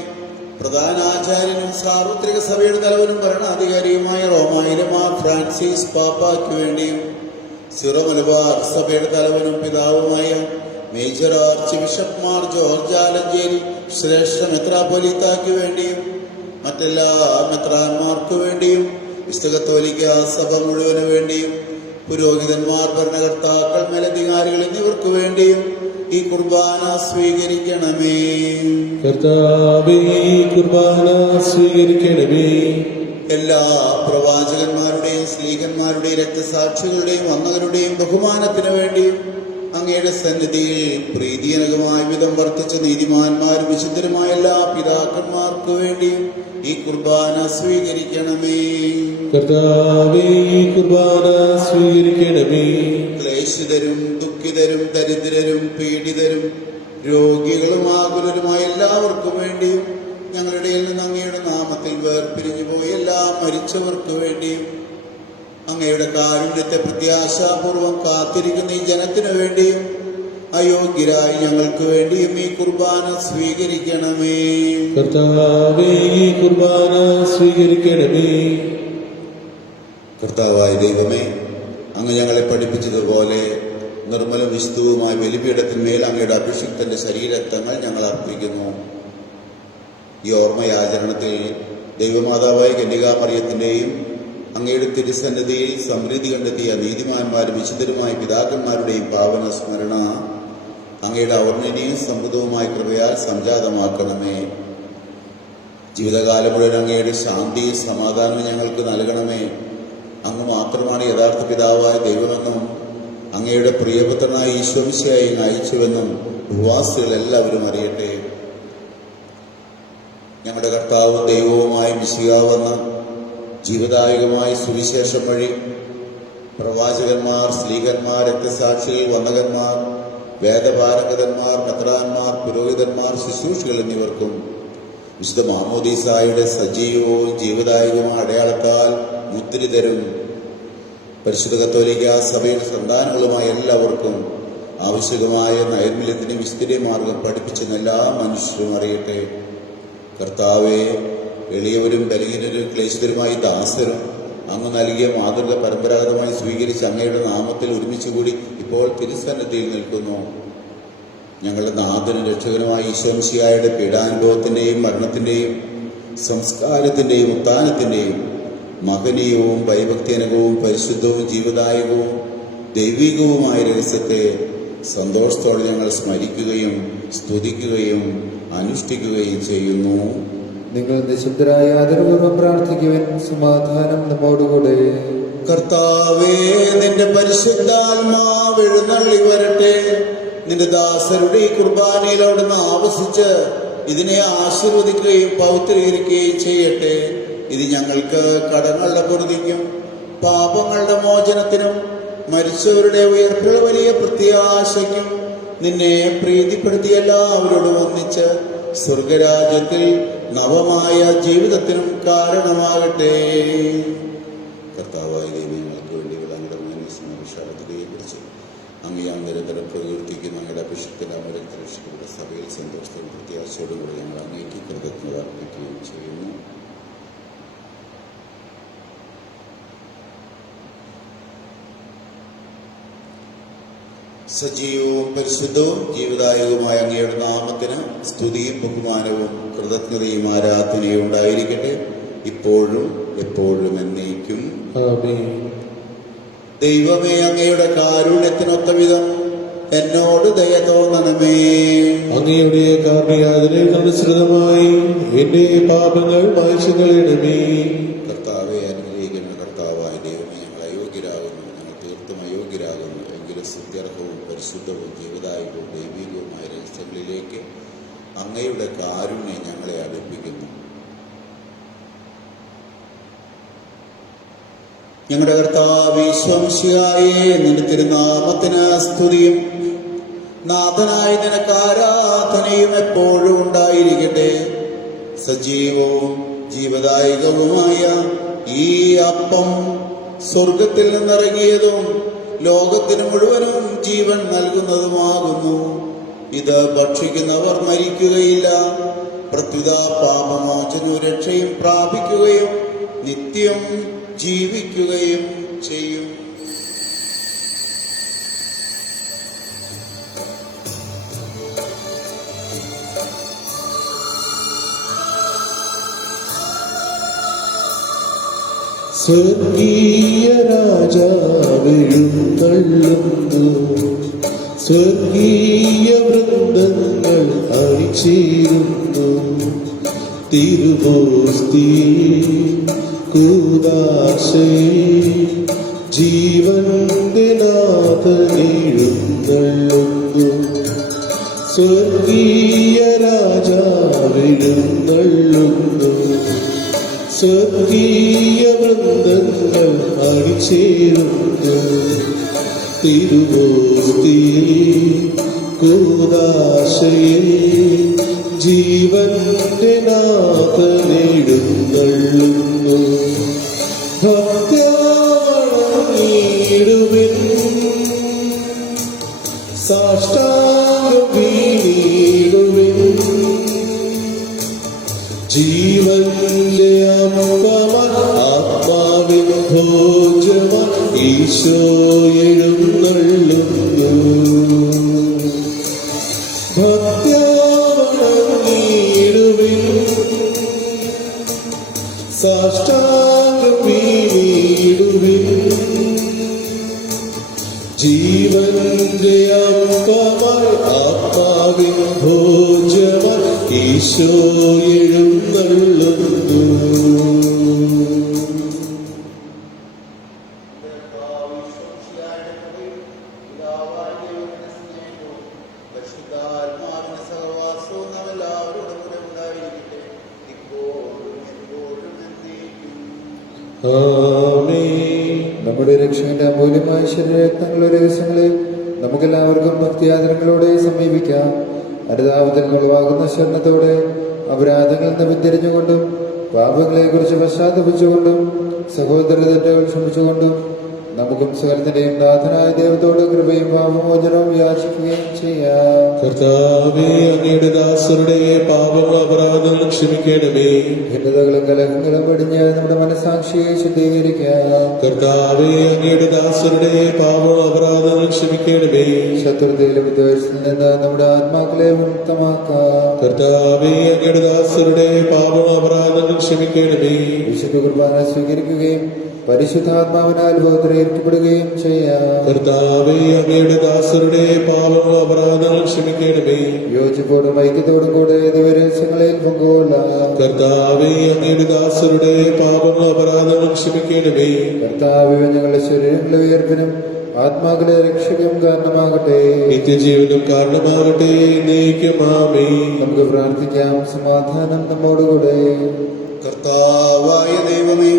പ്രധാനാചാര്യനും സാർവത്രിക സഭയുടെ തലവനും ഭരണാധികാരിയുമായ റോമായിലെ മാർ ഫ്രാൻസിസ് പാപ്പായ്ക്ക് വേണ്ടിയും സിറോ മലബാർ സഭയുടെ തലവനും പിതാവുമായ major arch bishop Mar George Alencherry ശ്രേഷ്ഠ മെത്രാപ്പൊലീത്തായ്ക്ക് വേണ്ടിയും മറ്റെല്ലാ മെത്രാന്മാർക്കു വേണ്ടിയും വിശുദ്ധ കത്തോലിക്ക സഭ മുഴുവന് വേണ്ടിയും പുരോഹിതന്മാർ, ഭരണകർത്താക്കൾ, മേലധികാരികൾ എന്നിവർക്ക് വേണ്ടിയും ഈ കുർബാന സ്വീകരിക്കണമേ. കർത്താവേ, ഈ കുർബാന സ്വീകരിക്കണമേ. എല്ലാ പ്രവാചകന്മാരുടെയും സ്ലീഹന്മാരുടെയും രക്തസാക്ഷികളുടെയും വന്നവരുടെയും ബഹുമാനത്തിനു വേണ്ടിയും അങ്ങയുടെ സന്നിധിയിൽ പ്രീതിജനകമായ വിധം വർത്തിച്ച നീതിമാന്മാരും വിശുദ്ധരുമായ എല്ലാ പിതാക്കന്മാർക്കു വേണ്ടിയും ഈ കുർബാന സ്വീകരിക്കണമേ. കർത്താവേ, ഈ കുർബാന സ്വീകരിക്കണമേ. ക്ലേശിതരും ദുഃഖിതരും ദരിദ്രരും പീഡിതരും രോഗികളും ആകുലരുമായ എല്ലാവർക്കും വേണ്ടിയും ഞങ്ങളുടെ ഇടയിൽ നിന്ന് അങ്ങയുടെ നാമത്തിൽ വേർപിരിഞ്ഞു പോയി എല്ലാ മരിച്ചവർക്ക് വേണ്ടിയും അങ്ങയുടെ കാരുണ്യത്തെ പ്രത്യാശാപൂർവം കാത്തിരിക്കുന്ന ഈ ജനത്തിനു വേണ്ടിയും അയോഗ്യരായി ഞങ്ങൾക്ക് വേണ്ടിയും ഈ കുർബാന സ്വീകരിക്കണമേ. കർത്താവേ, ഈ കുർബാന സ്വീകരിക്കണമേ. കർത്താവായ ദൈവമേ, അങ്ങ് ഞങ്ങളെ പഠിപ്പിച്ചതുപോലെ നിർമ്മല വിശുദ്ധവുമായ ബലിപീഠത്തിന്മേൽ അങ്ങയുടെ അഭിഷിക്തന്റെ ശരീരരക്തങ്ങൾ ഞങ്ങൾ അർപ്പിക്കുന്നു. ഈ ഓർമ്മയാചരണത്തിൽ ദൈവമാതാവായ കന്യകാമറിയത്തിന്റെയും അങ്ങയുടെ തിരുസന്നിധിയിൽ സമൃദ്ധി കണ്ടെത്തിയ നീതിമാന്മാരും വിശുദ്ധരുമായ പിതാക്കന്മാരുടെയും പാവന സ്മരണ അങ്ങയുടെ അവർണ്ണനീയ സമൃദ്ധവുമായ കൃപയാൽ സംജാതമാക്കണമേ. ജീവിതകാലം മുഴുവൻ അങ്ങയുടെ ശാന്തിയും സമാധാനവും ഞങ്ങൾക്ക് നൽകണമേ. അങ്ങ് മാത്രമാണ് യഥാർത്ഥ പിതാവായ ദൈവമെന്നും അങ്ങയുടെ പ്രിയപുത്രനായ ഈശോമിശിഹായെ അയച്ചുവെന്നും ഭൂവാസികൾ എല്ലാവരും അറിയട്ടെ. ഞങ്ങളുടെ കർത്താവും ദൈവവുമായ മിശിഹാവെന്ന ജീവദായകമായ സുവിശേഷം വഴി പ്രവാചകന്മാർ, സ്ലീഹന്മാർ, രക്തസാക്ഷികൾ, വന്ദകന്മാർ, വേദപാരംഗതന്മാർ, മെത്രാന്മാർ, പുരോഹിതന്മാർ, ശുശ്രൂഷികൾ എന്നിവർക്കും വിശുദ്ധ മാമോദീസായുടെ സജീവവും ജീവദായകമായ അടയാളത്താൽ മുദ്രിതരും പരിശുദ്ധ കത്തോലിക്ക സഭയുടെ സന്താനങ്ങളുമായ എല്ലാവർക്കും ആവശ്യകമായ നൈർമല്യത്തിന് വിസ്തൃത മാർഗം പഠിപ്പിച്ചെന്ന് എല്ലാ മനുഷ്യരും അറിയട്ടെ. കർത്താവെ, എളിയവരും ബലഹീനരും ക്ലേശിതരുമായി ദാസരും അങ്ങ് നൽകിയ മാതൃക പരമ്പരാഗതമായി സ്വീകരിച്ച് അങ്ങയുടെ നാമത്തിൽ ഒരുമിച്ചുകൂടി ഇപ്പോൾ തിരുസന്നിധിയിൽ നിൽക്കുന്നു. ഞങ്ങളുടെ നാഥനും രക്ഷകനുമായ ഈശോമിശിഹായുടെ പീഡാനുഭവത്തിന്റെയും മരണത്തിന്റെയും സംസ്കാരത്തിന്റെയും ഉത്ഥാനത്തിന്റെയും മഹനീയവും ഭയഭക്തിജനകവും പരിശുദ്ധവും ജീവദായകവും ദൈവികവുമായ രഹസ്യത്തെ സന്തോഷത്തോടെ ഞങ്ങൾ സ്മരിക്കുകയും സ്തുതിക്കുകയും അനുഷ്ഠിക്കുകയും ചെയ്യുന്നു. നിങ്ങൾ നിശബ്ദരായ ആദരപൂർവ്വം പ്രാർത്ഥിക്കുവാൻ സമാധാനം നമ്മോടുകൂടെ. കർത്താവേ, നിന്റെ പരിശുദ്ധാത്മാവ് എഴുന്നള്ളി വരട്ടെ. നിന്റെ ദാസരുടെ ഈ കുർബാനയിൽ അവിടുന്ന് ആവസിച്ച് ഇതിനെ ആശീർവദിക്കുകയും പവിത്രീകരിക്കുകയും ചെയ്യട്ടെ. ഇത് ഞങ്ങൾക്ക് കടങ്ങളുടെ പൊറുതിക്കും പാപങ്ങളുടെ മോചനത്തിനും മരിച്ചവരുടെ ഉയർപ്പുള്ള വലിയ പ്രത്യാശയ്ക്കും നിന്നെ പ്രീതിപ്പെടുത്തിയ എല്ലാവരോടും ഒന്നിച്ച് സ്വർഗരാജ്യത്തിൽ നവമായ ജീവിതത്തിനും കാരണമാകട്ടെ. കർത്താവായ ദൈവങ്ങൾക്ക് വേണ്ടി അങ്ങയുടെ വിശാലതയെക്കുറിച്ച് അങ്ങ് നിരന്തരം പ്രകീർത്തിക്കുന്ന അങ്ങയുടെ അഭിഷിക്തന്റെ അമരക്ഷയുടെ സഭയിൽ സന്തോഷത്തോടും പ്രത്യാശയോടും കൂടി ഞങ്ങൾ അങ്ങേക്ക് കൃതജ്ഞത അർപ്പിക്കുകയും ചെയ്യുന്നു. സജീവവും പരിശുദ്ധവും ജീവദായകവുമായ അങ്ങയുടെ നാമത്തിന് സ്തുതിയും ബഹുമാനവും കൃതജ്ഞതയും ആരാധനയും ഉണ്ടായിരിക്കട്ടെ, ഇപ്പോഴും എപ്പോഴും എന്നേക്കും. ദൈവമേ, അങ്ങയുടെ കാരുണ്യത്തിനൊത്ത വിധം എന്നോട് ദയ തോന്നണമേ. അങ്ങയുടെ കാരുണ്യാതിരനുസൃതമായി എന്റെ പാപങ്ങൾ മായ്ച്ചു കളയണമേ. കർത്താവെ, അനുഗ്രഹിക്കുന്ന കർത്താവായ ദൈവമേ, ഞങ്ങൾ അയോഗ്യരാകുന്നു, ഞങ്ങൾ തീർത്തും അയോഗ്യരാകുന്നു. എങ്കിലും സ്തുത്യർഹവും പരിശുദ്ധവും ജീവദായകവും ദൈവികവുമായ രഹസ്യങ്ങളിലേക്ക് അങ്ങയുടെ കാരുണ്യം ഞങ്ങളെ അടുപ്പിക്കുന്നു. ഞങ്ങളുടെ കർത്താവ് ഈശോമിശിഹായേ, നിന്റെ തിരുനാമത്തിന് സ്തുതിയും നാഥനായ നിനക്ക് ആരാധനയും എപ്പോഴും ഉണ്ടായിരിക്കട്ടെ. സജീവവും ജീവദായകവുമായ ഈ അപ്പം സ്വർഗത്തിൽ നിന്നിറങ്ങിയതും ലോകത്തിന് മുഴുവനും ജീവൻ നൽകുന്നതുമാകുന്നു. ഇത് ഭക്ഷിക്കുന്നവർ മരിക്കുകയില്ല, പ്രത്യുത പാപമോചനവും രക്ഷയും പ്രാപിക്കുകയും നിത്യം ജീവിക്കുകയും ചെയ്യും. സ്വർഗീയ രാജാവെഴുന്നള്ളുന്നു, സ്വർഗീയ വൃന്ദങ്ങൾ അണിചേരുന്നു തിരുവോസ്തി കൂദാശയിൽ ജീവന്റെ നാഥനെഴുന്നള്ളുന്നു സ്വർഗീയ രാജാവെഴുന്നള്ളുന്നു സ്വർഗീയ വൃന്ദങ്ങൾ അണിചേരുന്നു തിരുവോസ്തി കൂദാശയിൽ ജീവന്റെ നാഥനെഴുന്നള്ളുന്നു ഭക്തവണങ്ങിടുവിൻ സാഷ്ടാംഗം വീണിടുവിൻ ജീവന്റെ അപ്പമാൻ ആത്മാവിൻ ഭോജമാൻ ഈശോ എഴുന്നള്ളുന്നു ഭക്തവണങ്ങിടുവിൻ സാഷ്ടാംഗം വീണിടുവിൻ ജീവന്റെ അപ്പമായി ആത്മാവിൻ ഭോജമായി ഈശോ എഴുന്നള്ളുന്നു ആമേൻ. നമ്മുടെ രക്ഷകന്റെ അമൂല്യമായ ശരീരരക്തങ്ങളുടെ രഹസ്യങ്ങളെ നമുക്കെല്ലാവർക്കും ഭക്തിയാദരങ്ങളോടെ സമീപിക്കാം. അനുതാപത്തിൽ ഉളവാകുന്ന ശരണത്തോടെ അപരാധങ്ങളിൽ നിന്ന് പിന്തിരിഞ്ഞുകൊണ്ടും പാപങ്ങളെ കുറിച്ച് പശ്ചാത്തപിച്ചുകൊണ്ടും സഹോദര തെറ്റുകൾ ക്ഷമിച്ചുകൊണ്ടും നമുക്കും സകലത്തിന്റെയും നാഥനായ ദൈവത്തോട് കൃപയും പാപമോചനവും യാചിക്കുകയും ചെയ്യാം. കർത്താവേ, അങ്ങയുടെ ദാസരുടെ പാപങ്ങളും അപരാധങ്ങളും ക്ഷമിക്കണമേ. ഭിന്നതകളും കലഹങ്ങളും വെടിഞ്ഞ് നമ്മുടെ മനസ്സാക്ഷിയെ ശുദ്ധീകരിക്കാം. കർത്താവേ, അങ്ങയുടെ ദാസരുടെ പാപങ്ങളും അപരാധങ്ങളും ക്ഷമിക്കണമേ. ശത്രുതയിലും വിദ്വേഷത്തിൽ നിന്ന് നമ്മുടെ ആത്മാക്കളെ മുക്തമാക്കാം. കർത്താവേ, അങ്ങയുടെ ദാസരുടെ പാപങ്ങളും അപരാധങ്ങളും ക്ഷമിക്കണമേ. വിശുദ്ധ കുർബാന സ്വീകരിക്കുകയും പരിശുദ്ധാത്മാവിനാൽ ബോധരയിക്കപ്പെടുകയും ചെയ്യാം. കർത്താവേ, അങ്ങയുടെ ദാസരുടെ പാപങ്ങളും അപരാധങ്ങളും ക്ഷമിക്കണമേ. യോജിപ്പോടും ഐക്യത്തോടും കൂടെ ദിവരഹസ്യങ്ങളിൽ പങ്കുകൊള്ളാം. കർത്താവേ, അങ്ങയുടെ ദാസരുടെ പാപങ്ങളും അപരാധങ്ങളും ക്ഷമിക്കണമേ. കർത്താവേ, ഞങ്ങളുടെ ശരീരങ്ങളുടെ ഉയർപ്പിനും ആത്മാക്കളെ രക്ഷയ്ക്കും കാരണമാകട്ടെ. നിത്യജീവനും കാരണമാകട്ടെ. എന്നേക്കും ആമേൻ. നമുക്ക് പ്രാർത്ഥിക്കാം. സമാധാനം നമ്മോടുകൂടെ. കർത്താവായ ദൈവമേ,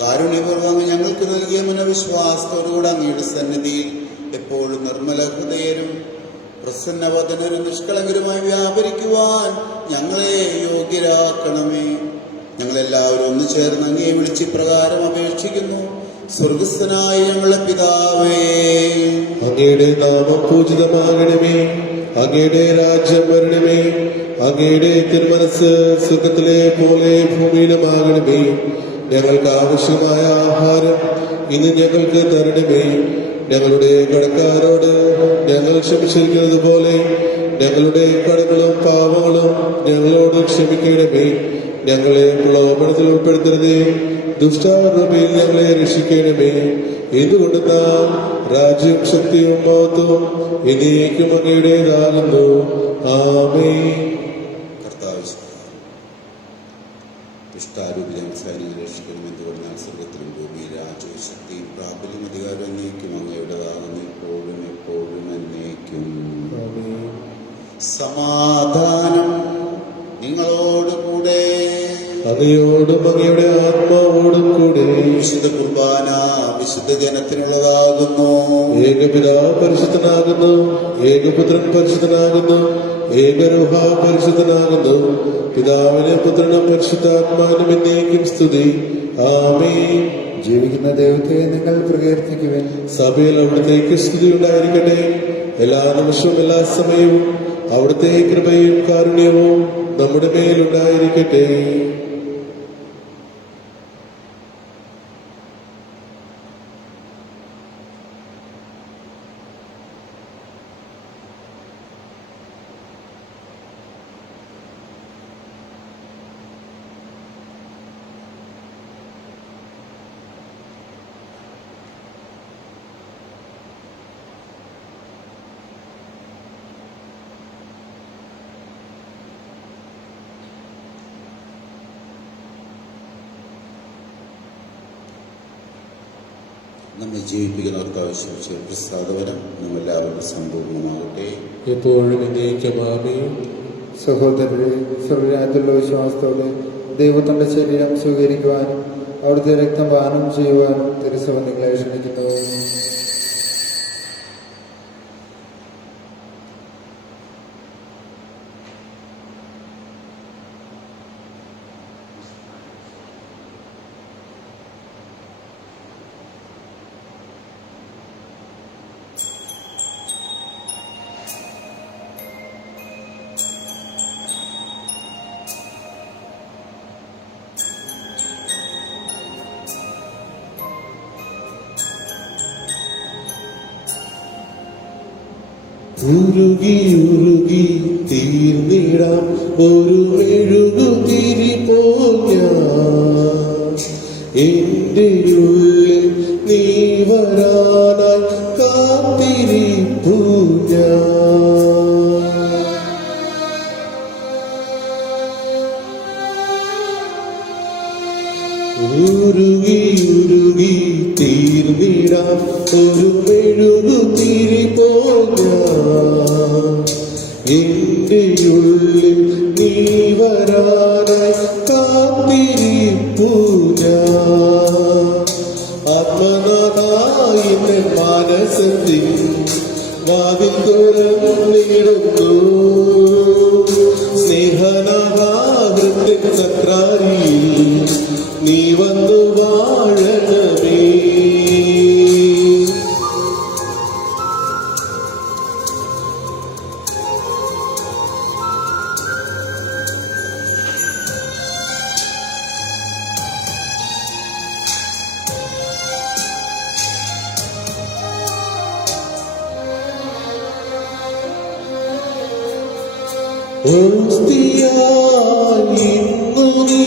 കാരുണ്യപൂർവ്വം ഞങ്ങൾക്ക് നൽകിയ മനവിശ്വാസത്തോടുകൂടെ അങ്ങയുടെ സന്നിധിയിൽ എപ്പോഴും നിർമ്മല ഹൃദയരും പ്രസന്നവദനരും നിഷ്കളങ്കരുമായി വ്യാപരിക്കുവാൻ ഞങ്ങളെ യോഗ്യരാക്കണമേ. ഞങ്ങളെല്ലാവരും ഒന്നു ചേർന്ന് അങ്ങയെ വിളിച്ച് പ്രകാരം അപേക്ഷിക്കുന്നു. സ്വർഗസ്ഥനായ ഞങ്ങളുടെ പിതാവേ, അങ്ങയുടെ നാമം പൂജിതമാകണമേ. അങ്ങയുടെ രാജ്യം വരണമേ. അങ്ങയുടെ തിരുമനസ് സ്വർഗ്ഗത്തിലെ പോലെ ഭൂമിയിലുമാകണമേ. ഞങ്ങൾക്ക് ആവശ്യമായ ആഹാരം ഇന്ന് ഞങ്ങൾക്ക് തരണമേ. ഞങ്ങളുടെ കടക്കാരോട് ഞങ്ങൾ ക്ഷമിച്ചിരിക്കുന്നത് പോലെ ഞങ്ങളുടെ കടങ്ങളും പാവങ്ങളും ഞങ്ങളോട് ക്ഷമിക്കണമേ. ഞങ്ങളെ പ്രലോഭനത്തിൽ ഉൾപ്പെടുത്തരുതേ. ദുഷ്ടാരൂപയിൽ ഞങ്ങളെ രക്ഷിക്കണമേ. എന്തുകൊണ്ട് നാം രാജ്യം ശക്തിയും മഹത്വവും എന്നേക്കും അങ്ങയുടേതാകുന്നു. ആമേൻ. ദുഷ്ടാരൂപിലും സൈനിക രക്ഷിക്കണമെന്ന് സ്വർഗത്തിലും ഭൂമിയിൽ രാജ്യവും ശക്തിയും പ്രാബല്യം അധികാരം എന്നേക്കും അങ്ങയുടേതാകുന്നു, എപ്പോഴും എപ്പോഴും എന്നേക്കും. സമാധാനം നിങ്ങളോടുകൂടെ. അങ്ങയോടും അങ്ങയുടെ ആത്മാവോടും കൂടെ. വിശുദ്ധ കുർബാന വിശുദ്ധ ജനത്തിനുള്ളതാകുന്നു. ഏകപിതാവ് പരിശുദ്ധനാകുന്നു, ഏകപുത്രൻ പരിശുദ്ധനാകുന്നു, ഏകരൂഹ പരിശുദ്ധനാകുന്നു. പിതാവിനും പുത്രനും പരിശുദ്ധാത്മാവിനും എന്നേക്കും സ്തുതി. ആമേൻ. ജീവിക്കുന്ന ദൈവത്തെ നിങ്ങൾ പ്രകീർത്തിക്കുവിൻ. സഭയിൽ അവിടുത്തേക്ക് സ്തുതി ഉണ്ടായിരിക്കട്ടെ. എല്ലാ നിമിഷവും എല്ലാ സമയവും അവിടുത്തെ കൃപയും കാരുണ്യവും നമ്മുടെ മേലുണ്ടായിരിക്കട്ടെ. നമ്മെ ജീവിപ്പിക്കുന്നവർക്ക് ആവശ്യമിച്ച പ്രസാദവരം നമ്മളെല്ലാവരും സമ്പൂർണ്ണമാകട്ടെ. എപ്പോഴും എന്നേക്കുമാമേ. സഹോദരരെ, സർവ്വരാജ്യത്തുള്ള വിശ്വാസത്തോടെ ദൈവത്തിന്റെ ശരീരം സ്വീകരിക്കുവാനും അവിടുത്തെ രക്തം പാനം ചെയ്യുവാനും തിരുസഭ നിങ്ങളെ ക്ഷണിക്കുന്നു. ഉരുകി ഉരുകി തീർന്നിടാം ഒരു മെഴുകുതിരി പോൽ ഞാൻ, എന്റെ ഉള്ളിൽ നീ വരാനായി കാത്തിരിപ്പു ഞാൻ. ഉരുകി ഉരുകി തീർന്നിടാം ഒരു മെഴുകുതിരി പോൽ ഞാൻ, എന്റെ ഉള്ളിൽ നീ വരാനായി കാത്തിരിപ്പു ഞാൻ. ആത്മനാഥായി മനസ്സത്തിൽ വാതിൽ തുറന്നിടുന്നു, സ്നേഹനാഥാകൃത്തിൻ സക്രാരിയിൽ നീ വന്നു വാഴണമേ. ഓസ്തിയായി ഇന്നു നീ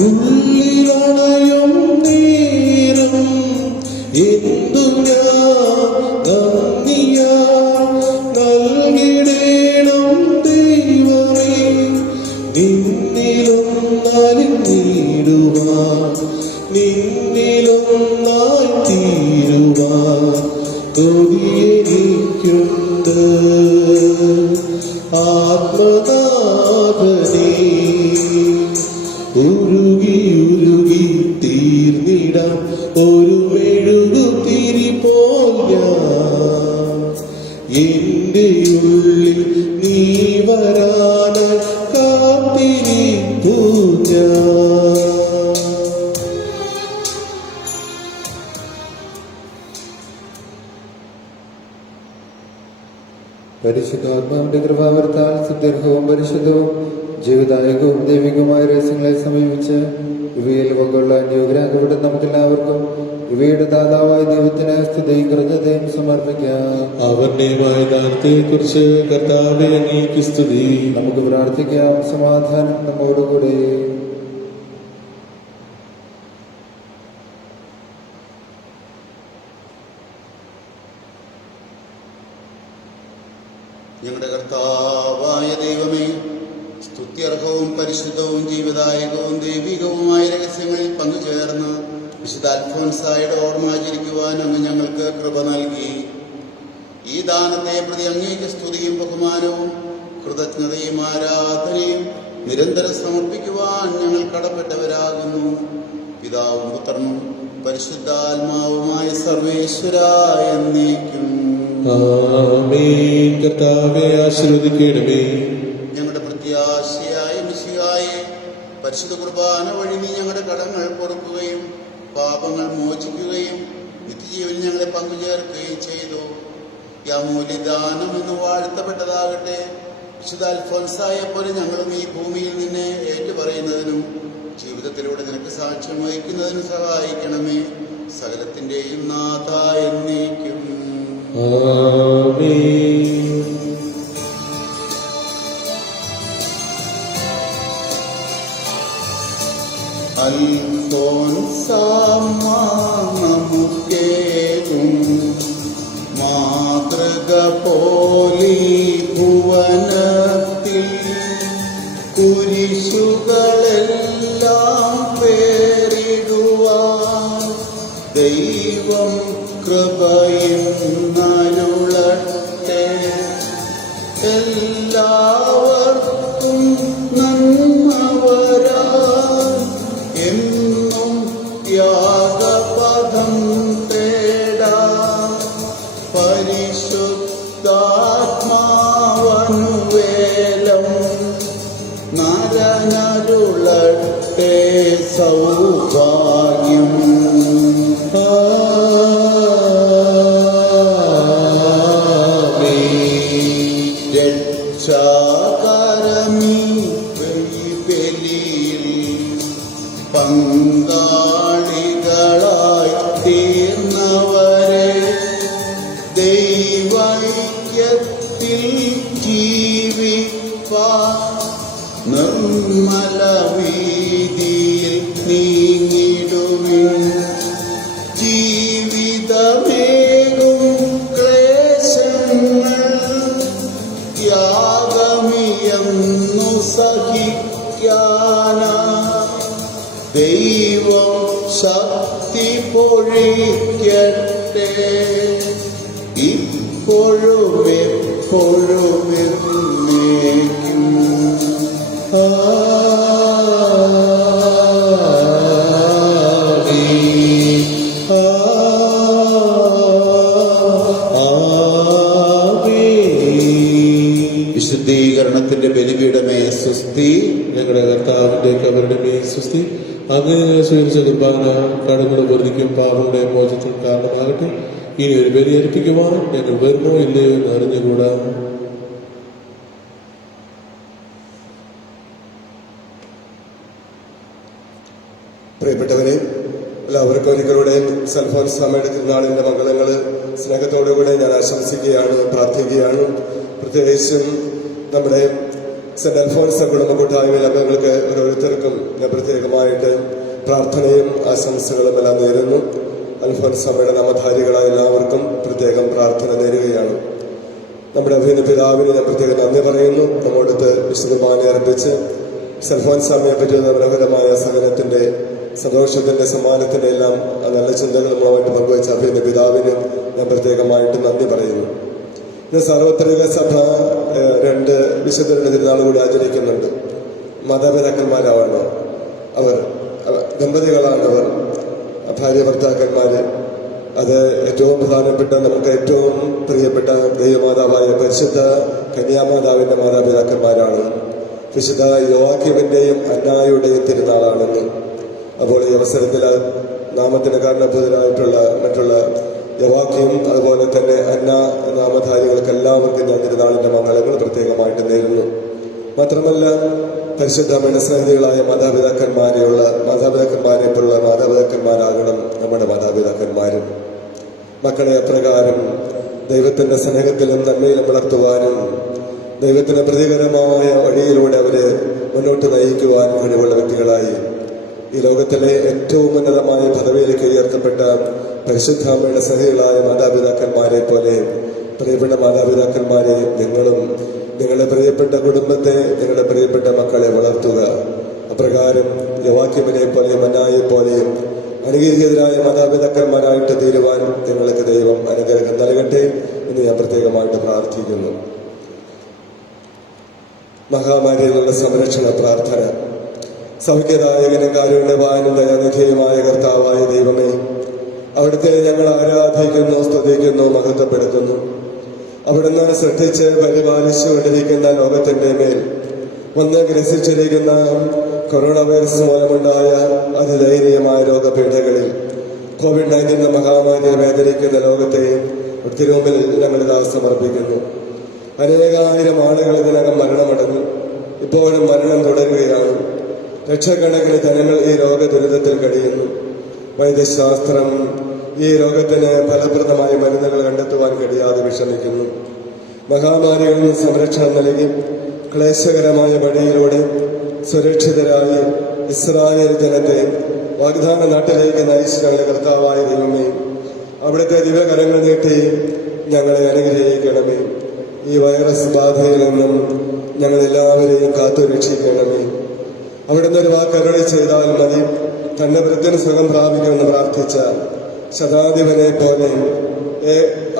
ഉള്ളിലണയും നേരം എന്തു ഞാൻ നന്ദിയായി നൽകിടേണം ദൈവമേ. നിന്നിലൊന്നായി തീരുവാൻ, നിന്നിലൊന്നായി തീരുവാൻ കൊതിയെനിക്കുണ്ട്. ആത്മനാഥനേ, ഉരുകി ഉരുകി തീർന്നിടാം ഒരു മെഴുകുതിരി പോൽ ഞാൻ, എന്റെ ഉള്ളിൽ നീ വരാനായി കാത്തിരിപ്പു ഞാൻ. പരിശുദ്ധാത്മാവിന്റെ കൃപാവരത്താൽ സുദീർഘവും പരിശുദ്ധവും ജീവദായകവും ദൈവികവുമായ രഹസ്യങ്ങളെ സമീപിച്ച് ഇവയിൽ പങ്കുള്ള അനുഗ്രഹങ്ങളുടെ നമുക്കെല്ലാവർക്കും ഇവയുടെ ദാതാവായ ദൈവത്തിന് സ്തുതിയും കൃതജ്ഞതയും സമർപ്പിക്കാം. അവന്യമായ ദാനത്തെക്കുറിച്ച് കർത്താവേ അങ്ങേക്ക് സ്തുതി. നമുക്ക് പ്രാർത്ഥിക്കാം. സമാധാനം നമ്മോടുകൂടെ. ഞങ്ങളുടെ കർത്താവായ ദൈവമേ, സ്തുത്യർഹവും പരിശുദ്ധവും ജീവദായകവും ദൈവികവുമായ രഹസ്യങ്ങളിൽ പങ്കുചേർന്ന് വിശുദ്ധ അൽഫോൻസായുടെ ഓർമ്മ ആചരിക്കുവാൻ അങ്ങ് ഞങ്ങൾക്ക് കൃപ നൽകി. ഈ ദാനത്തെ പ്രതി അങ്ങേക്ക് സ്തുതിയും ബഹുമാനവും കൃതജ്ഞതയും ആരാധനയും നിരന്തരം സമർപ്പിക്കുവാൻ ഞങ്ങൾ കടപ്പെട്ടവരാകുന്നു. പിതാവും പുത്രനും പരിശുദ്ധാത്മാവുമായ സർവേശ്വരായ എന്നേക്കും ആമേൻ. കർത്താവേ ആശീർവദിക്കണമേ. ഞങ്ങളുടെ പ്രത്യാശയായ മിശിഹായെ, പരിശുദ്ധ കുർബാന വഴി നീ ഞങ്ങളുടെ കടങ്ങൾ പൊറുക്കുകയും പാപങ്ങൾ മോചിക്കുകയും നിത്യജീവൻ ഞങ്ങളെ പങ്കുചേർക്കുകയും ചെയ്തു. ഈ അമൂല്യദാനം എന്ന് വാഴ്ത്തപ്പെട്ടതാകട്ടെ. വിശുദ്ധ അൽഫോൻസായെ പോലെ ഞങ്ങളും ഈ ഭൂമിയിൽ നിന്നെ ഏറ്റുപറയുന്നതിനും ജീവിതത്തിലൂടെ നിനക്ക് സാക്ഷ്യം വഹിക്കുന്നതിനും സഹായിക്കണമേ. സകലത്തിന്റെയും നാഥ എന്നേക്കും ആമേൻ. അൽഫോൻസാമുക്കേകും മാതൃക പോലീ ഭുവനത്തിൽ കുരിശുകളെല്ലാം പേരിടുവാൻ ദൈവം കൃപയും നരുളട്ടെ. എല്ലാവർക്കും നന്മ വരാൻ എന്നും യാഗപദം തേടാം. പരിശുദ്ധാത്മാവനുവേലം നരനരുളട്ടെ സൗഭാഗ്യം. രക്ഷാകരമീ ബലിയിൽ പങ്കാളികളായി തീർന്നവരെ ദൈവൈക്യത്തിൽ ജീവിപ്പാൻ നിർമ്മല വീതിയിൽ നീങ്ങിടുവിൻ. ജീവിതമേകും ക്ലേശങ്ങൾ ത്യാഗമിയെന്നു സഹിക്കാനാ ദൈവം ശക്തി പൊഴിക്കട്ടെ. ഇപ്പോഴും എപ്പോഴും എന്നേക്കും. വിശുദ്ധീകരണത്തിന്റെ ബലിപീഠമേ സ്വസ്തി. ഞങ്ങളുടെ കർത്താവിന്റെ കബരുടെ മേൽ സ്വസ്തി. അങ്ങനെ സ്വീകരിച്ച കുർബാന കടങ്ങളുടെ പൊറുതിക്കും പാപങ്ങളുടെ മോചനത്തിനും കാരണമാകട്ടെ. ഇനി ഒരു ബലി അർപ്പിക്കുവാൻ ഞങ്ങൾ വരുമോ ഇല്ലയോ എന്ന് അറിഞ്ഞുകൂടാ. പ്രിയപ്പെട്ടവരെ, എല്ലാവർക്കും ഒരിക്കലൂടെ സൽഫോൻസാമയുടെ തിരുനാളിന്റെ മംഗളങ്ങൾ സ്നേഹത്തോടുകൂടെ ഞാൻ ആശംസിക്കുകയാണ്, പ്രാർത്ഥിക്കുകയാണ്. പ്രത്യേകിച്ചും നമ്മുടെ സെന്റ് അൽഫോൻസ കുടുംബ കൂട്ടായ്മയിലെ അംഗങ്ങൾക്ക് ഓരോരുത്തർക്കും ഞാൻ പ്രത്യേകമായിട്ട് പ്രാർത്ഥനയും ആശംസകളും എല്ലാം നേരുന്നു. അൽഫോൻസാമയുടെ നാമധാരികളായ എല്ലാവർക്കും പ്രത്യേകം പ്രാർത്ഥന നേരുകയാണ്. നമ്മുടെ അഭിനന്ദ പിതാവിന് ഞാൻ പ്രത്യേകം നന്ദി പറയുന്നു. നമ്മോടത്ത് വിശുദ്ധമാന അർപ്പിച്ച് സെൽഫോൻസാമയെ പറ്റിയുള്ള മനോഹരമായ സഹനത്തിന്റെ, സന്തോഷത്തിന്റെ, സമ്മാനത്തിന്റെ എല്ലാം നല്ല ചിന്തകളുമായിട്ട് പങ്കുവച്ച അഭിനന്ദ പിതാവിനും ഞാൻ പ്രത്യേകമായിട്ട് നന്ദി പറയുന്നു. ഇന്ന് സാർവത്രിക സഭ 2 വിശുദ്ധരുടെ തിരുനാൾ കൂടി ആചരിക്കുന്നുണ്ട്. മാതാപിതാക്കന്മാരാണ് അവർ, ദമ്പതികളാണവർ, ഭാര്യ ഭർത്താക്കന്മാര്. അത് ഏറ്റവും പ്രധാനപ്പെട്ട, നമുക്ക് ഏറ്റവും പ്രിയപ്പെട്ട ദൈവമാതാവായ പരിശുദ്ധ കന്യാമാതാവിന്റെ മാതാപിതാക്കന്മാരാണ്. വിശുദ്ധ യോവാക്യമിന്റെയും അന്നായുടെയും തിരുനാളാണെന്ന്. അപ്പോൾ ഈ അവസരത്തിൽ നാമത്തിന് കാരണഭൂതരായിട്ടുള്ള മറ്റുള്ള യവാക്യം, അതുപോലെ തന്നെ അന്ന നാമധാരികൾക്ക് എല്ലാവർക്കും ഞാൻ തിരുനാളിന്റെ മംഗളങ്ങൾ പ്രത്യേകമായിട്ട് നേരുന്നു. മാത്രമല്ല, പരിശുദ്ധ മനസ്സഹിതികളായ മാതാപിതാക്കന്മാരെ പോലുള്ള മാതാപിതാക്കന്മാരാകണം നമ്മുടെ മാതാപിതാക്കന്മാരും. മക്കളെ അപ്രകാരം ദൈവത്തിന്റെ സ്നേഹത്തിലും നന്മയിലും വളർത്തുവാനും ദൈവത്തിന് പ്രതികരമായ വഴിയിലൂടെ അവരെ മുന്നോട്ട് നയിക്കുവാൻ കഴിവുള്ള വ്യക്തികളായി ഈ ലോകത്തിലെ ഏറ്റവും ഉന്നതമായ പദവിയിലേക്ക് ഉയർത്തപ്പെട്ട പരിശുദ്ധാമ്മയുടെ സഹികളായ മാതാപിതാക്കന്മാരെ പോലെ പ്രിയപ്പെട്ട മാതാപിതാക്കന്മാരെ, നിങ്ങളും നിങ്ങളുടെ പ്രിയപ്പെട്ട കുടുംബത്തെ, നിങ്ങളുടെ പ്രിയപ്പെട്ട മക്കളെ വളർത്തുക. അപ്രകാരം യവാക്യമിനെ പോലെയും അന്നായെ പോലെയും അനുഗ്രഹീതരായ മാതാപിതാക്കന്മാരായിട്ട് തീരുവാൻ നിങ്ങൾക്ക് ദൈവം അനുഗ്രഹം നൽകട്ടെ എന്ന് ഞാൻ പ്രത്യേകമായിട്ട് പ്രാർത്ഥിക്കുന്നു. മഹാമാരികളുടെ സംരക്ഷണ പ്രാർത്ഥന. സൗഖ്യദായകനും കാരുണ്യവാനും ദയാനിധിയുമായ കർത്താവായ ദൈവമേ, അവിടുത്തെ ഞങ്ങൾ ആരാധിക്കുന്നു, സ്തുതിക്കുന്നു, മഹത്വപ്പെടുത്തുന്നു. അവിടുന്ന് സൃഷ്ടിച്ച് പരിപാലിച്ചുകൊണ്ടിരിക്കുന്ന ലോകത്തിന്റെ മേൽ വന്ന് ഗ്രസിച്ചിരിക്കുന്ന കൊറോണ വൈറസ് മൂലമുണ്ടായ അതിദയനീയമായ രോഗപീഠകളിൽ COVID-19 മഹാമാരിയെ വേദനിക്കുന്ന ലോകത്തെ തിരുമുമ്പിൽ ഞങ്ങളിതാ സമർപ്പിക്കുന്നു. അനേകായിരം ആളുകൾ ഇതിനകം മരണമടഞ്ഞു. ഇപ്പോഴും മരണം തുടരുകയാണ്. ലക്ഷക്കണക്കിന് ജനങ്ങൾ ഈ രോഗ ദുരിതത്തിൽ കഴിയുന്നു. വൈദ്യശാസ്ത്രം ഈ രോഗത്തിന് ഫലപ്രദമായ മരുന്നുകൾ കണ്ടെത്തുവാൻ കഴിയാതെ വിഷമിക്കുന്നു. മഹാമാരികളിൽ നിന്ന് സംരക്ഷണം നൽകി ക്ലേശകരമായ വഴിയിലൂടെ സുരക്ഷിതരായി ഇസ്രായേൽ ജനത്തെ വാഗ്ദാന നാട്ടിലേക്ക് നയിച്ച് ഞങ്ങളുടെ കർത്താവായ ദൈവമേ, അവിടുത്തെ ദിവ്യകരങ്ങൾ നീട്ടി ഞങ്ങളെ അനുഗ്രഹിക്കണമേ. ഈ വൈറസ് ബാധയിൽ നിന്നും ഞങ്ങളെല്ലാവരെയും കാത്തുരക്ഷിക്കണമേ. അവിടുന്ന് ഒരു വാക്കരുളി ചെയ്താൽ മതി, തന്നെ വൃത്തിന് സുഖം പ്രാപിക്കുമെന്ന് പ്രാർത്ഥിച്ച ശതാധിപനെ പോലെ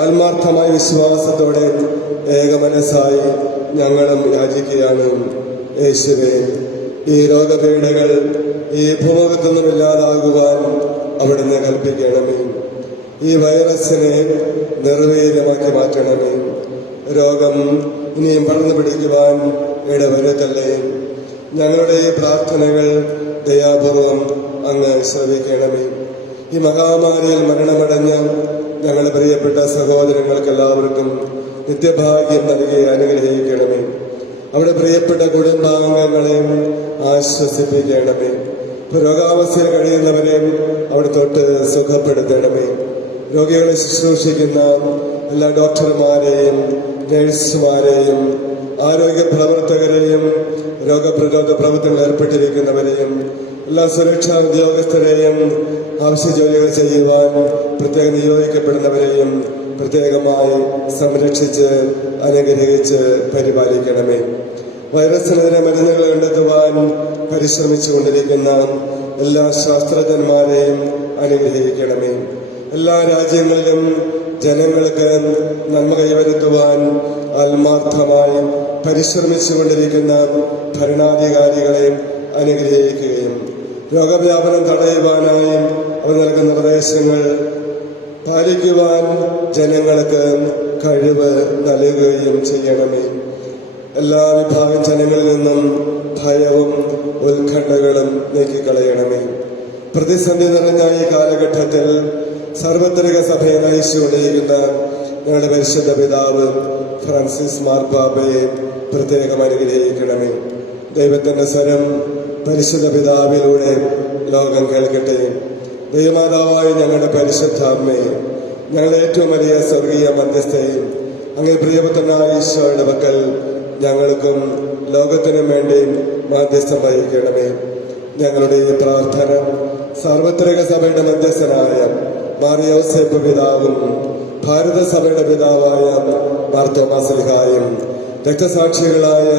ആത്മാർത്ഥമായ വിശ്വാസത്തോടെ ഏകമനസ്സായി ഞങ്ങളും യാചിക്കുകയാണ്. യേശുവേ, ഈ രോഗപീഠകൾ ഈ ഭൂമുഖത്തു നിന്നും ഇല്ലാതാകുവാൻ അവിടുന്ന് കൽപ്പിക്കണമേ. ഈ വൈറസിനെ നിർവീര്യമാക്കി മാറ്റണമേ. രോഗം ഇനിയും പടർന്നു പിടിക്കുവാൻ ഇടവരുത്തല്ലേ. ഞങ്ങളുടെ ഈ പ്രാർത്ഥനകൾ ദയാപൂർവം അങ്ങ് ശ്രവിക്കണമേ. ഈ മഹാമാരിയിൽ മരണമടഞ്ഞ ഞങ്ങളുടെ പ്രിയപ്പെട്ട സഹോദരങ്ങൾക്ക് എല്ലാവർക്കും നിത്യഭാഗ്യം നൽകി അനുഗ്രഹിക്കണമേ. അവിടെ പ്രിയപ്പെട്ട കുടുംബാംഗങ്ങളെയും ആശ്വസിപ്പിക്കണമേ. രോഗാവസ്ഥയിൽ കഴിയുന്നവരെയും അവിടെ തൊട്ട് സുഖപ്പെടുത്തണമേ. രോഗികളെ ശുശ്രൂഷിക്കുന്ന എല്ലാ ഡോക്ടർമാരെയും നഴ്സുമാരെയും ആരോഗ്യ പ്രവർത്തകരെയും രോഗപ്രതിരോധ പ്രവർത്തനങ്ങളിൽ ഏർപ്പെട്ടിരിക്കുന്നവരെയും എല്ലാ സുരക്ഷാ ഉദ്യോഗസ്ഥരെയും ആവശ്യ ജോലികൾ ചെയ്യുവാൻ പ്രത്യേകം നിയോഗിക്കപ്പെടുന്നവരെയും പ്രത്യേകമായി സംരക്ഷിച്ച് അനുഗ്രഹിച്ച് പരിപാലിക്കണമേ. വൈറസിനെതിരെ മരുന്നുകൾ കണ്ടെത്തുവാൻ പരിശ്രമിച്ചുകൊണ്ടിരിക്കുന്ന എല്ലാ ശാസ്ത്രജ്ഞന്മാരെയും അനുഗ്രഹിക്കണമേ. എല്ലാ രാജ്യങ്ങളിലും ജനങ്ങൾക്ക് നന്മ കൈവരുത്തുവാൻ ആത്മാർത്ഥമായി പരിശ്രമിച്ചുകൊണ്ടിരിക്കുന്ന ഭരണാധികാരികളെയും അനുഗ്രഹിക്കുകയും രോഗവ്യാപനം തടയുവാനായി അവർ നൽകുന്ന നിർദ്ദേശങ്ങൾ പാലിക്കുവാൻ ജനങ്ങൾക്ക് കഴിവ് നൽകുകയും ചെയ്യണമേ. എല്ലാ വിഭാഗം ജനങ്ങളിൽ നിന്നും ഭയവും ഉത്കണ്ഠകളും നീക്കിക്കളയണമേ. പ്രതിസന്ധി നിറഞ്ഞ ഈ കാലഘട്ടത്തിൽ സാർവത്രിക സഭയെ നയിച്ചുകൊണ്ടിരിക്കുന്ന ഞങ്ങളുടെ പരിശുദ്ധ പിതാവ് ഫ്രാൻസിസ് മാർപ്പാപ്പയെ പ്രത്യേകം അനുഗ്രഹിക്കണമേ. ദൈവത്തിന്റെ സ്വരം പരിശുദ്ധ പിതാവിലൂടെ ലോകം കേൾക്കട്ടെ. ദൈവമാതാവായ ഞങ്ങളുടെ പരിശുദ്ധാത്മയെ, ഞങ്ങളുടെ ഏറ്റവും വലിയ സ്വർഗീയ മധ്യസ്ഥയും അങ്ങേ പ്രിയപുത്രനായ ഈശോയുടെ പക്കൽ ഞങ്ങൾക്കും ലോകത്തിനും വേണ്ടി മാധ്യസ്ഥം വഹിക്കണമേ. ഞങ്ങളുടെ ഈ പ്രാർത്ഥന സാർവത്രിക സഭയുടെ മധ്യസ്ഥനായ മാറിയോസേപ്പ് പിതാവും ഭാരത സഭയുടെ പിതാവായ മാർത്തോമാസ്ലിഹായും രക്തസാക്ഷികളായ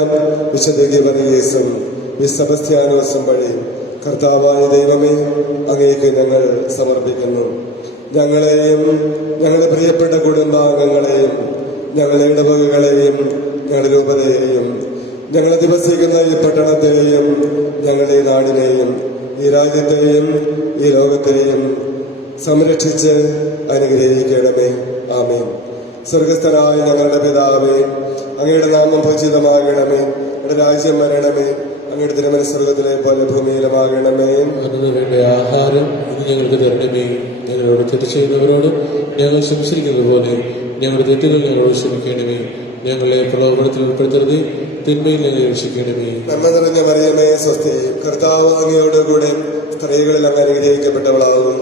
വിശുദ്ധ ഗീവർഗീസും സെബസ്ത്യാനോസും വഴി കർത്താവായ ദൈവമേ, അങ്ങേക്ക് ഞങ്ങൾ സമർപ്പിക്കുന്നു. ഞങ്ങളെയും ഞങ്ങളുടെ പ്രിയപ്പെട്ട കുടുംബാംഗങ്ങളെയും ഞങ്ങളുടെ ഇടവകകളെയും ഞങ്ങളുടെ രൂപതയെയും ഞങ്ങൾ അധിവസിക്കുന്ന ഈ പട്ടണത്തെയും ഞങ്ങളുടെ ഈ നാടിനെയും ഈ രാജ്യത്തെയും ഈ ലോകത്തെയും സംരക്ഷിച്ച് അനുഗ്രഹിക്കണമേ. ആമേൻ. സ്വർഗസ്ഥനായ ഞങ്ങളുടെ പിതാവേ, അങ്ങയുടെ നാമം പൂജിതമാകണമേ. അങ്ങയുടെ രാജ്യം വരണമേ. അങ്ങയുടെ തിരുമനസ്സ് സ്വർഗത്തിലെ പോലെ ഭൂമിയിലുമാകണമേ. അന്നു വേണ്ട ആഹാരം ഇന്ന് ഞങ്ങൾക്ക് തരണമേ. ഞങ്ങളോട് തെറ്റ് ചെയ്യുന്നവരോട് ഞങ്ങൾ ക്ഷമിച്ചിരിക്കുന്നത് പോലെ ഞങ്ങളുടെ തെറ്റുകൾ ഞങ്ങളോട് ക്ഷമിക്കണമേ. ഞങ്ങളെ പ്രലോഭനത്തിൽ ഉൾപ്പെടുത്തരുത്, തിന്മയിൽ ഞങ്ങളെ രക്ഷിക്കണമേ. നന്മ നിറഞ്ഞ മറിയമേ, സ്വസ്തി, കർത്താവ് അങ്ങയോട് കൂടെ സ്ത്രീകളിൽ അങ്ങ് അനുഗ്രഹിക്കപ്പെട്ടവളാകും.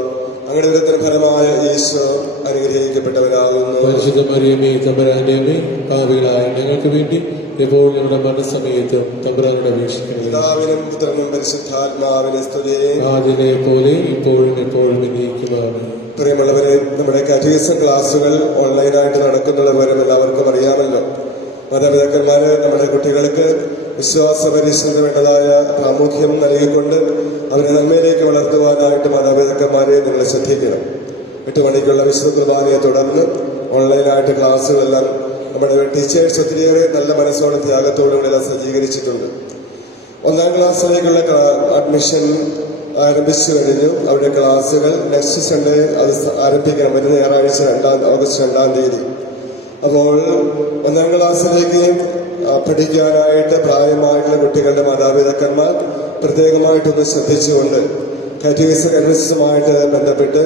അങ്ങയുടെ ഉദരത്തിൻ ഫലമായ ഈശോ അനുഗ്രഹിക്കപ്പെട്ടവരാകുന്നു. പരിശുദ്ധ മറിയമേ, തമ്പുരാന്റെ അമ്മേ, പാപികളായ ഞങ്ങൾക്ക് വേണ്ടി എപ്പോൾ ഞങ്ങളുടെ മരണസമയത്ത് തമ്പുരാനോട് അപേക്ഷിക്കണമേ. പിതാവിനും പുത്രനും പരിശുദ്ധാത്മാവിനും സ്തുതി. ആദിനെ പോലെ ഇപ്പോഴും എപ്പോഴും എന്നേക്കുമാമേൻ. പ്രിയമുള്ളവരെ, നമ്മുടെ കാറ്റഗിസം ക്ലാസുകൾ ഓൺലൈനായിട്ട് നടക്കുന്നുള്ള വിവരം എല്ലാവർക്കും അറിയാമല്ലോ. മാതാപിതാക്കന്മാര് നമ്മുടെ കുട്ടികൾക്ക് വിശ്വാസ പരിശീലനം വേണ്ടതായ പ്രാമുഖ്യം നൽകിക്കൊണ്ട് അവരെ നന്മയിലേക്ക് വളർത്തുവാനായിട്ട് മാതാപിതാക്കന്മാരെ നിങ്ങൾ ശ്രദ്ധിക്കണം. 8 മണിക്കുള്ള വിശുദ്ധ കുർബാനയെ തുടർന്ന് ഓൺലൈനായിട്ട് ക്ലാസ്സുകളെല്ലാം നമ്മുടെ ടീച്ചേഴ്സ് ഒത്തിരിയേറെ നല്ല മനസ്സോടെ ത്യാഗത്തോടുകൂടി എല്ലാം സജ്ജീകരിച്ചിട്ടുണ്ട്. 1ാം ക്ലാസ്സിലേക്കുള്ള അഡ്മിഷൻ ആരംഭിച്ചു കഴിഞ്ഞു. അവിടെ ക്ലാസ്സുകൾ നെക്സ്റ്റ് സൺഡേ അത് ആരംഭിക്കണം. വരുന്ന ഞായറാഴ്ച ഓഗസ്റ്റ് 2-ാം തീയതി. അപ്പോൾ 1ാം ക്ലാസ്സിലേക്ക് പഠിക്കാനായിട്ട് പ്രായമായിട്ടുള്ള കുട്ടികളുടെ മാതാപിതാക്കന്മാർ പ്രത്യേകമായിട്ടൊന്ന് ശ്രദ്ധിച്ചുകൊണ്ട് കാറ്റഗിസമായിട്ട് ബന്ധപ്പെട്ട്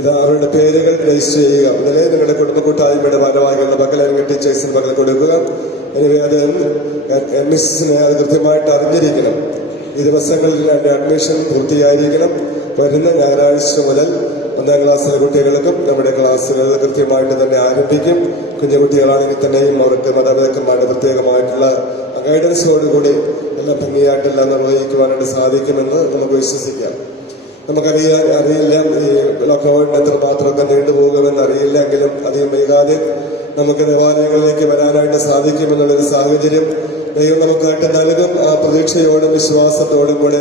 ഇത് അവരുടെ പേരുകൾ രജിസ്റ്റർ ചെയ്യുക. അതിലെ നിങ്ങളുടെ കുടുംബ കൂട്ടായ്മയുടെ ഭാരവാഹികളുടെ പക്കൽ അല്ലെങ്കിൽ ടീച്ചേഴ്സിന് പക്കൽ കൊടുക്കുക. എനിവേ അത് മിസ്സിനെ അത് കൃത്യമായിട്ട് അറിഞ്ഞിരിക്കണം. ഈ ദിവസങ്ങളിൽ അതിന്റെ അഡ്മിഷൻ പൂർത്തിയായിരിക്കണം. വരുന്ന ഞായറാഴ്ച മുതൽ 1ാം ക്ലാസ്സിലെ കുട്ടികൾക്കും നമ്മുടെ ക്ലാസ്സുകൾ കൃത്യമായിട്ട് തന്നെ ആരംഭിക്കും. കുഞ്ഞു കുട്ടികളാണെങ്കിൽ തന്നെയും അവർക്ക് മാതാപിതാക്കന്മാരുടെ പ്രത്യേകമായിട്ടുള്ള ഗൈഡൻസോടുകൂടി എല്ലാം ഭംഗിയായിട്ടെല്ലാം നിർവഹിക്കുവാനായിട്ട് സാധിക്കുമെന്ന് നമുക്ക് വിശ്വസിക്കാം. അറിയില്ല ഈ ലോക്ക്ഡൌണിന് എത്രമാത്രമൊക്കെ നീണ്ടുപോകുമെന്ന് അറിയില്ല. എങ്കിലും അധികം വൈകാതെ നമുക്ക് ദേവാലയങ്ങളിലേക്ക് വരാനായിട്ട് സാധിക്കുമെന്നുള്ളൊരു സാഹചര്യം ദൈവം നമുക്കായിട്ട് നൽകും. ആ പ്രതീക്ഷയോടും വിശ്വാസത്തോടും കൂടെ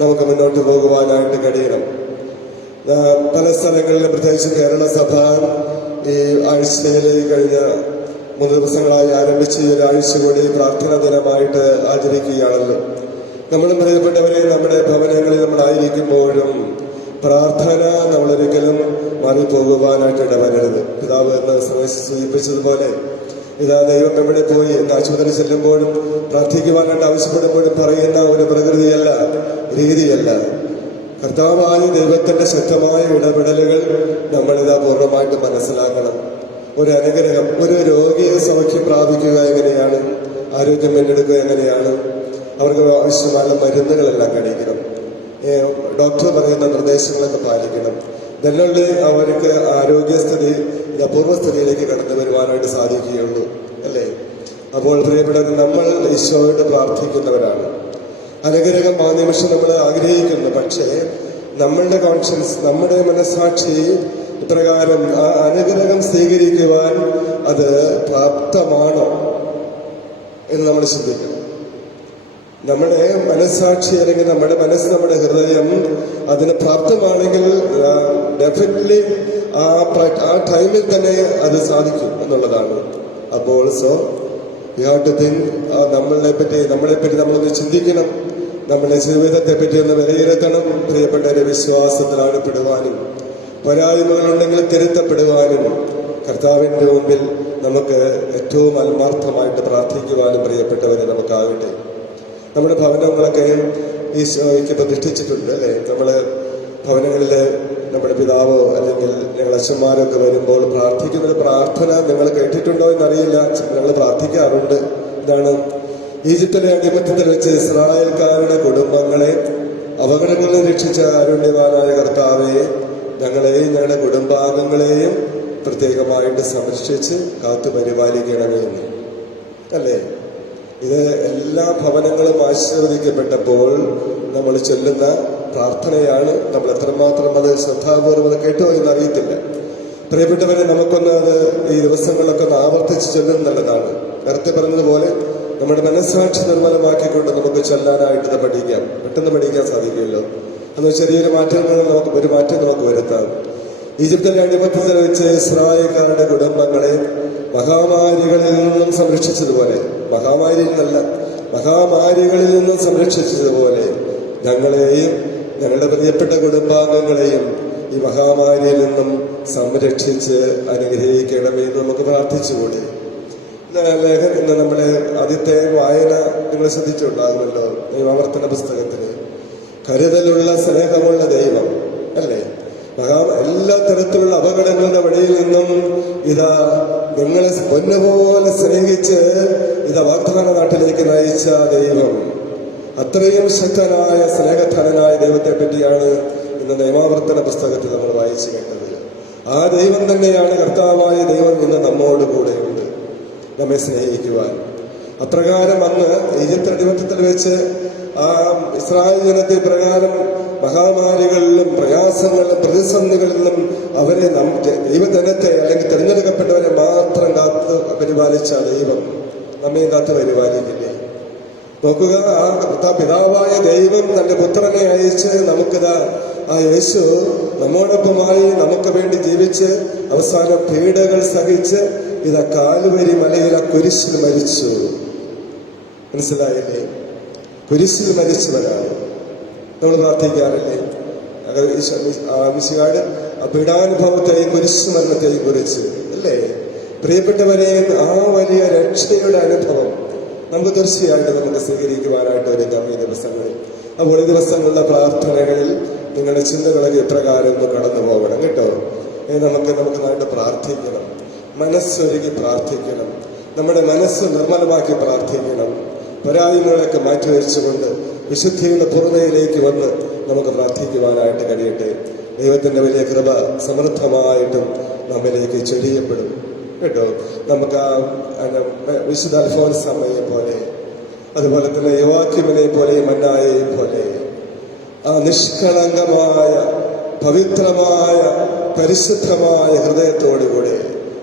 നമുക്ക് മുന്നോട്ട് പോകുവാനായിട്ട് കഴിയണം. പല സ്ഥലങ്ങളിലും പ്രത്യേകിച്ചും കേരള സഭ ഈ ആഴ്ചയിൽ കഴിഞ്ഞ 3 ദിവസങ്ങളായി ആരംഭിച്ച് ഈ ഒരാഴ്ച കൂടി പ്രാർത്ഥനാ ദിനമായിട്ട് ആചരിക്കുകയാണല്ലോ. നമ്മളും പ്രിയപ്പെട്ടവരെ നമ്മുടെ ഭവനങ്ങളിൽ നമ്മളായിരിക്കുമ്പോഴും പ്രാർത്ഥന നമ്മളൊരിക്കലും മാറിപ്പോകുവാനായിട്ട് ഇടവരരുത്. പിതാവ് എന്ന് സൂചിപ്പിച്ചതുപോലെ ഇതാ ദൈവം എവിടെ പോയി എന്ന് ആശുപത്രി ചെല്ലുമ്പോഴും പ്രാർത്ഥിക്കുവാനായിട്ട് ആവശ്യപ്പെടുമ്പോഴും പറയുന്ന ഒരു പ്രകൃതിയല്ല, രീതിയല്ല. കർത്താവായ ദൈവത്തിന്റെ ശക്തമായ ഇടപെടലുകൾ നമ്മളിതാ പൂർണ്ണമായിട്ട് മനസ്സിലാക്കണം. ഒരു അനുഗ്രഹം, ഒരു രോഗിയെ സൗഖ്യം പ്രാപിക്കുക എങ്ങനെയാണ്, ആരോഗ്യം വീണ്ടെടുക്കുക എങ്ങനെയാണ്, അവർക്ക് ആവശ്യമായ മരുന്നുകളെല്ലാം കഴിക്കണം, ഡോക്ടർ പറയുന്ന നിർദ്ദേശങ്ങളൊക്കെ പാലിക്കണം. ഇതല്ലേ അവർക്ക് ആരോഗ്യസ്ഥിതി പൂർവ്വസ്ഥിതിയിലേക്ക് കടന്നു വരുവാനായിട്ട് സാധിക്കുകയുള്ളൂ, അല്ലേ? അപ്പോൾ പ്രിയപ്പെട്ടവർ, നമ്മൾ ഈശോയോട് പ്രാർത്ഥിക്കുന്നവരാണ്. അനുഗ്രഹം ആ നിമിഷം നമ്മൾ ആഗ്രഹിക്കുന്നു. പക്ഷേ നമ്മളുടെ കോൺഷ്യൻസ്, നമ്മുടെ മനസ്സാക്ഷി ഇപ്രകാരം ആ അനുഗ്രഹം സ്വീകരിക്കുവാൻ അത് പ്രാപ്തമാണോ എന്ന് നമ്മൾ ചിന്തിക്കണം. നമ്മുടെ മനസ്സാക്ഷി അല്ലെങ്കിൽ നമ്മുടെ മനസ്സ്, നമ്മുടെ ഹൃദയം അതിന് പ്രാപ്തമാണെങ്കിൽ ഡെഫിനറ്റ്ലി ആ ടൈമിൽ തന്നെ അത് സാധിക്കും എന്നുള്ളതാണ്. അപ്പോൾ so you have to think, നമ്മളെപ്പറ്റി നമ്മളൊന്ന് ചിന്തിക്കണം. നമ്മുടെ ജീവിതത്തെ പറ്റി ഒന്ന് വിലയിരുത്തണം. പ്രിയപ്പെട്ടവരെ, വിശ്വാസത്തിലാണ് പെടുവാനും പോരായ്മകളുണ്ടെങ്കിൽ തിരുത്തപ്പെടുവാനും കർത്താവിന്റെ മുമ്പിൽ നമുക്ക് ഏറ്റവും ആത്മാർത്ഥമായിട്ട് പ്രാർത്ഥിക്കുവാനും പ്രിയപ്പെട്ടവരെ നമുക്കാകട്ടെ. നമ്മുടെ ഭവനങ്ങളൊക്കെ ഈശോയ്ക്ക് പ്രതിഷ്ഠിച്ചിട്ടുണ്ട്, അല്ലേ? നമ്മള് ഭവനങ്ങളില് നമ്മുടെ പിതാവോ അല്ലെങ്കിൽ ഞങ്ങൾ അച്ഛന്മാരൊക്കെ വരുമ്പോൾ പ്രാർത്ഥിക്കുന്നൊരു പ്രാർത്ഥന നിങ്ങൾ കേട്ടിട്ടുണ്ടോ എന്നറിയില്ല. ഞങ്ങൾ പ്രാർത്ഥിക്കാറുണ്ട്. ഇതാണ്: ഈജിപ്തിലെ അടിമത്തത്തിൽ വെച്ച് ഇസ്രായേൽക്കാരുടെ കുടുംബങ്ങളെ അപകടങ്ങളിൽ രക്ഷിച്ച കാരുണ്യവാനായ കർത്താവെ, ഞങ്ങളെയും ഞങ്ങളുടെ കുടുംബാംഗങ്ങളെയും പ്രത്യേകമായിട്ട് സംരക്ഷിച്ച് കാത്തു പരിപാലിക്കണമെന്ന്, അല്ലേ? ഇത് എല്ലാ ഭവനങ്ങളും ആശീർവദിക്കപ്പെട്ടപ്പോൾ നമ്മൾ ചൊല്ലുന്ന പ്രാർത്ഥനയാണ്. നമ്മൾ എത്രമാത്രം അത് ശ്രദ്ധാപൂർവ്വം അത് കേട്ടോ എന്നറിയത്തില്ല. പ്രിയപ്പെട്ടവരെ, നമുക്കൊന്ന് അത് ഈ ദിവസങ്ങളിലൊക്കെ ഒന്ന് ആവർത്തിച്ച് ചൊല്ലുന്നതാണ്. നേരത്തെ പറഞ്ഞതുപോലെ നമ്മുടെ മനസ്സാക്ഷി നിർമ്മലമാക്കിക്കൊണ്ട് നമുക്ക് ചൊല്ലാനായിട്ട് പഠിക്കാം. പെട്ടെന്ന് പഠിക്കാൻ സാധിക്കുമല്ലോ. അന്ന് ചെറിയൊരു മാറ്റം നമുക്ക് വരുത്താം. ഈജിപ്തിലെ അടിമത്തത്തിൽ വെച്ച് ഇസ്രായേൽക്കാരുടെ കുടുംബങ്ങളെ മഹാമാരികളിൽ നിന്നും സംരക്ഷിച്ചതുപോലെ, മഹാമാരികളിൽ നിന്നും സംരക്ഷിച്ചതുപോലെ ഞങ്ങളെയും ഞങ്ങളുടെ പ്രിയപ്പെട്ട കുടുംബാംഗങ്ങളെയും ഈ മഹാമാരിയിൽ നിന്നും സംരക്ഷിച്ച് അനുഗ്രഹിക്കണമേ എന്ന് നമുക്ക് പ്രാർത്ഥിച്ചുകൂടി. ഇന്ന് നമ്മുടെ ആദ്യത്തെ വായന നിങ്ങൾ ശ്രദ്ധിച്ചുണ്ടാകുമല്ലോ. നിയമാവർത്തന പുസ്തകത്തിന് കരുതലുള്ള സ്നേഹമുള്ള ദൈവം, അല്ലേ? എല്ലാ തരത്തിലുള്ള അപകടങ്ങളുടെ വഴിയിൽ നിന്നും ഇതാ നിങ്ങളെ പൊന്നുപോലെ സ്നേഹിച്ച് ഇതാ വാഗ്ദാന നാട്ടിലേക്ക് നയിച്ച ദൈവം, അത്രയും ശക്തനായ സ്നേഹധനനായ ദൈവത്തെ പറ്റിയാണ് ഇന്ന് നിയമാവർത്തന പുസ്തകത്തിൽ നമ്മൾ വായിച്ചു കേട്ടത്. ആ ദൈവം തന്നെയാണ്, കർത്താവായ ദൈവം ഇന്ന് നമ്മോട് കൂടെയുണ്ട്, നമ്മെ സ്നേഹിക്കുവാൻ. അപ്രകാരം അന്ന് ഈജിപ്ത് അടിമത്തത്തിൽ വെച്ച് ആ ഇസ്രായേൽ ജനത്തെ പ്രകാരം മഹാമാരികളിലും പ്രയാസങ്ങളിലും പ്രതിസന്ധികളിലും അവരെ ദൈവജനത്തെ അല്ലെങ്കിൽ തിരഞ്ഞെടുക്കപ്പെട്ടവരെ മാത്രം കാത്ത് പരിപാലിച്ച ദൈവം നമ്മെ കാത്ത് പരിപാലിക്കില്ലേ? നോക്കുക, ആ പിതാവായ ദൈവം തന്റെ പുത്രനെ അയച്ച് നമുക്കിതാ ആ യേശു നമ്മോടൊപ്പമായി നമുക്ക് വേണ്ടി ജീവിച്ച് അവസാനം പീഡകൾ സഹിച്ച് ഇതാ കാലുവരി മലയിൽ ആ കുരിശിൽ മരിച്ചു. മനസ്സിലായില്ലേ? കുരിശിൽ മരിച്ചവരാണ്. നമ്മൾ പ്രാർത്ഥിക്കാറില്ലേ? മിശിഹാട് ആ പീഡാനുഭവത്തെയും കുരിശ് മരണത്തെയും കുറിച്ച്, അല്ലേ? പ്രിയപ്പെട്ടവരെ, ആ വലിയ രക്ഷയുടെ അനുഭവം നമുക്ക് തീർച്ചയായിട്ടും നമുക്ക് സ്വീകരിക്കുവാനായിട്ട് ഒരുങ്ങാം ഈ ദിവസങ്ങളിൽ. അപ്പോൾ ഈ ദിവസങ്ങളിലെ പ്രാർത്ഥനകളിൽ നിങ്ങളുടെ ചിന്തകളൊക്കെ ഇപ്രകാരം ഒന്ന് കടന്നു പോകണം കേട്ടോ. നമുക്ക് നന്നായിട്ട് പ്രാർത്ഥിക്കണം, മനസ്സൊരുക്കി പ്രാർത്ഥിക്കണം, നമ്മുടെ മനസ്സ് നിർമ്മലമാക്കി പ്രാർത്ഥിക്കണം. പരാതികളൊക്കെ മാറ്റിവെച്ചുകൊണ്ട് വിശുദ്ധിയുടെ പൂർണ്ണതയിലേക്ക് വന്ന് നമുക്ക് പ്രാർത്ഥിക്കുവാനായിട്ട് കഴിയട്ടെ. ദൈവത്തിന്റെ വലിയ കൃപ സമൃദ്ധമായിട്ടും നമ്മിലേക്ക് ചൊരിയപ്പെടും കേട്ടോ. നമുക്ക് ആ വിശുദ്ധ അൽഫോൻസാമ്മയെ പോലെ, അതുപോലെ തന്നെ യോവാക്യമിനെ പോലെ, മന്നായെയും പോലെ ആ നിഷ്കളങ്കമായ പവിത്രമായ പരിശുദ്ധമായ ഹൃദയത്തോടുകൂടെ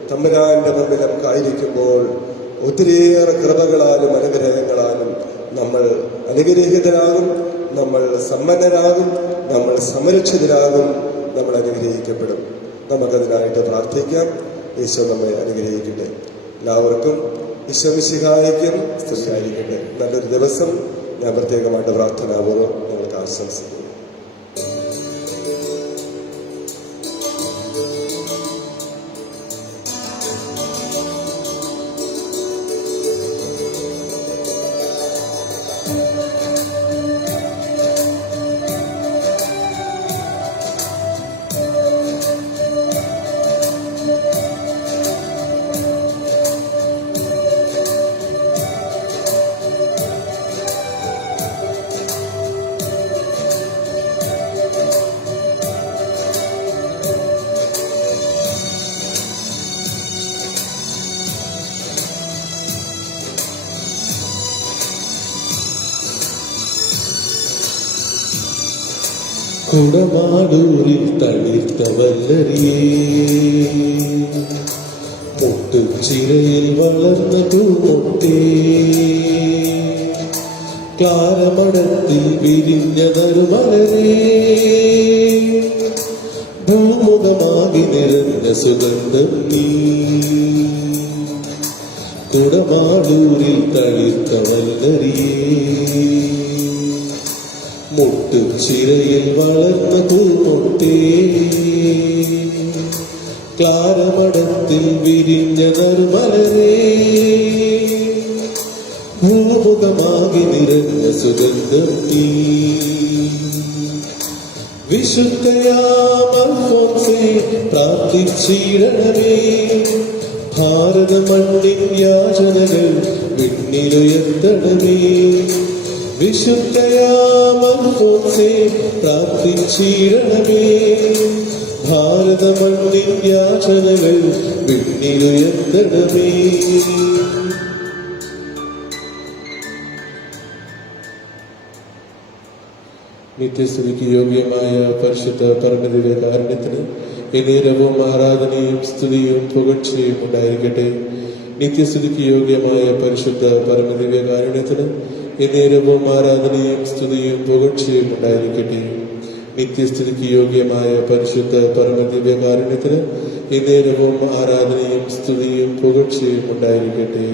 തമ്പുരാന്റെ മുമ്പിൽ നമുക്കായിരിക്കുമ്പോൾ ഒത്തിരിയേറെ കൃപകളാലും അനുഗ്രഹങ്ങളാലും നമ്മൾ അനുഗ്രഹീതരാകും, നമ്മൾ സമ്പന്നരാകും, നമ്മൾ സംരക്ഷിതരാകും, നമ്മൾ അനുഗ്രഹിക്കപ്പെടും. നമുക്കതിനായിട്ട് പ്രാർത്ഥിക്കാം. ഈശോ നമ്മെ അനുഗ്രഹിക്കട്ടെ. എല്ലാവർക്കും ഈശോ മിശിഹായ്ക്കും സ്തുതിയായിരിക്കട്ടെ. നല്ലൊരു ദിവസം ഞാൻ പ്രത്യേകമായിട്ട് പ്രാർത്ഥനാപൂർവ്വം നിങ്ങൾക്ക് ആശംസിക്കുന്നു. കുടമാടൂരിൽ തളിർത്ത വല്ലരിയേ, മുട്ടുചിറയിൽ വളർന്ന പൂമൊട്ടേ, ക്ലാരമടത്തിൽ വിരിഞ്ഞ നറുമലരേ, ഭൂമുഖമാകി നിറഞ്ഞ സുഗന്ധം നീ. കുടമാടൂരിൽ തളിർത്ത വല്ലരിയേ, മുട്ടുചിറയിൽ വളർന്ന പൂമൊട്ടേ, ക്ലാരമടത്തിൽ വിരിഞ്ഞ നറുമലരേ, ഭൂമുഖമാകി നിറഞ്ഞ സുഗന്ധം നീ. വിശുദ്ധയാം അൽഫോൻസേ പ്രാർത്ഥിച്ചിടണമേ, ഭാരത മണ്ണിൻ യാചനകൾ വിണ്ണിലുയർത്തണമേ. വിശുദ്ധയാം അൽഫോൻസേ പ്രാർത്ഥിച്ചിടണമേ, ഭാരത മണ്ണിൻ യാചനകൾ വിണ്ണിലുയർത്തണമേ. നിത്യസ്തുതിക്ക് യോഗ്യമായ പരിശുദ്ധ പരമദിവ്യകാരുണ്യത്തിന് എന്നേരവും ആരാധനയും സ്തുതിയും പുകഴ്ചയും ഉണ്ടായിരിക്കട്ടെ. നിത്യസ്തുതിക്ക് യോഗ്യമായ പരിശുദ്ധ പരമദിവ്യകാരുണ്യത്തിന് എന്നേരവും ആരാധനയും സ്തുതിയും പുകഴ്ചയും ഉണ്ടായിരിക്കട്ടെ. നിത്യസ്തുതിക്ക് യോഗ്യമായ പരിശുദ്ധ പരമദിവ്യകാരുണ്യത്തിന് എന്നേരവും ആരാധനയും സ്തുതിയും പുകഴ്ചയും ഉണ്ടായിരിക്കട്ടെ.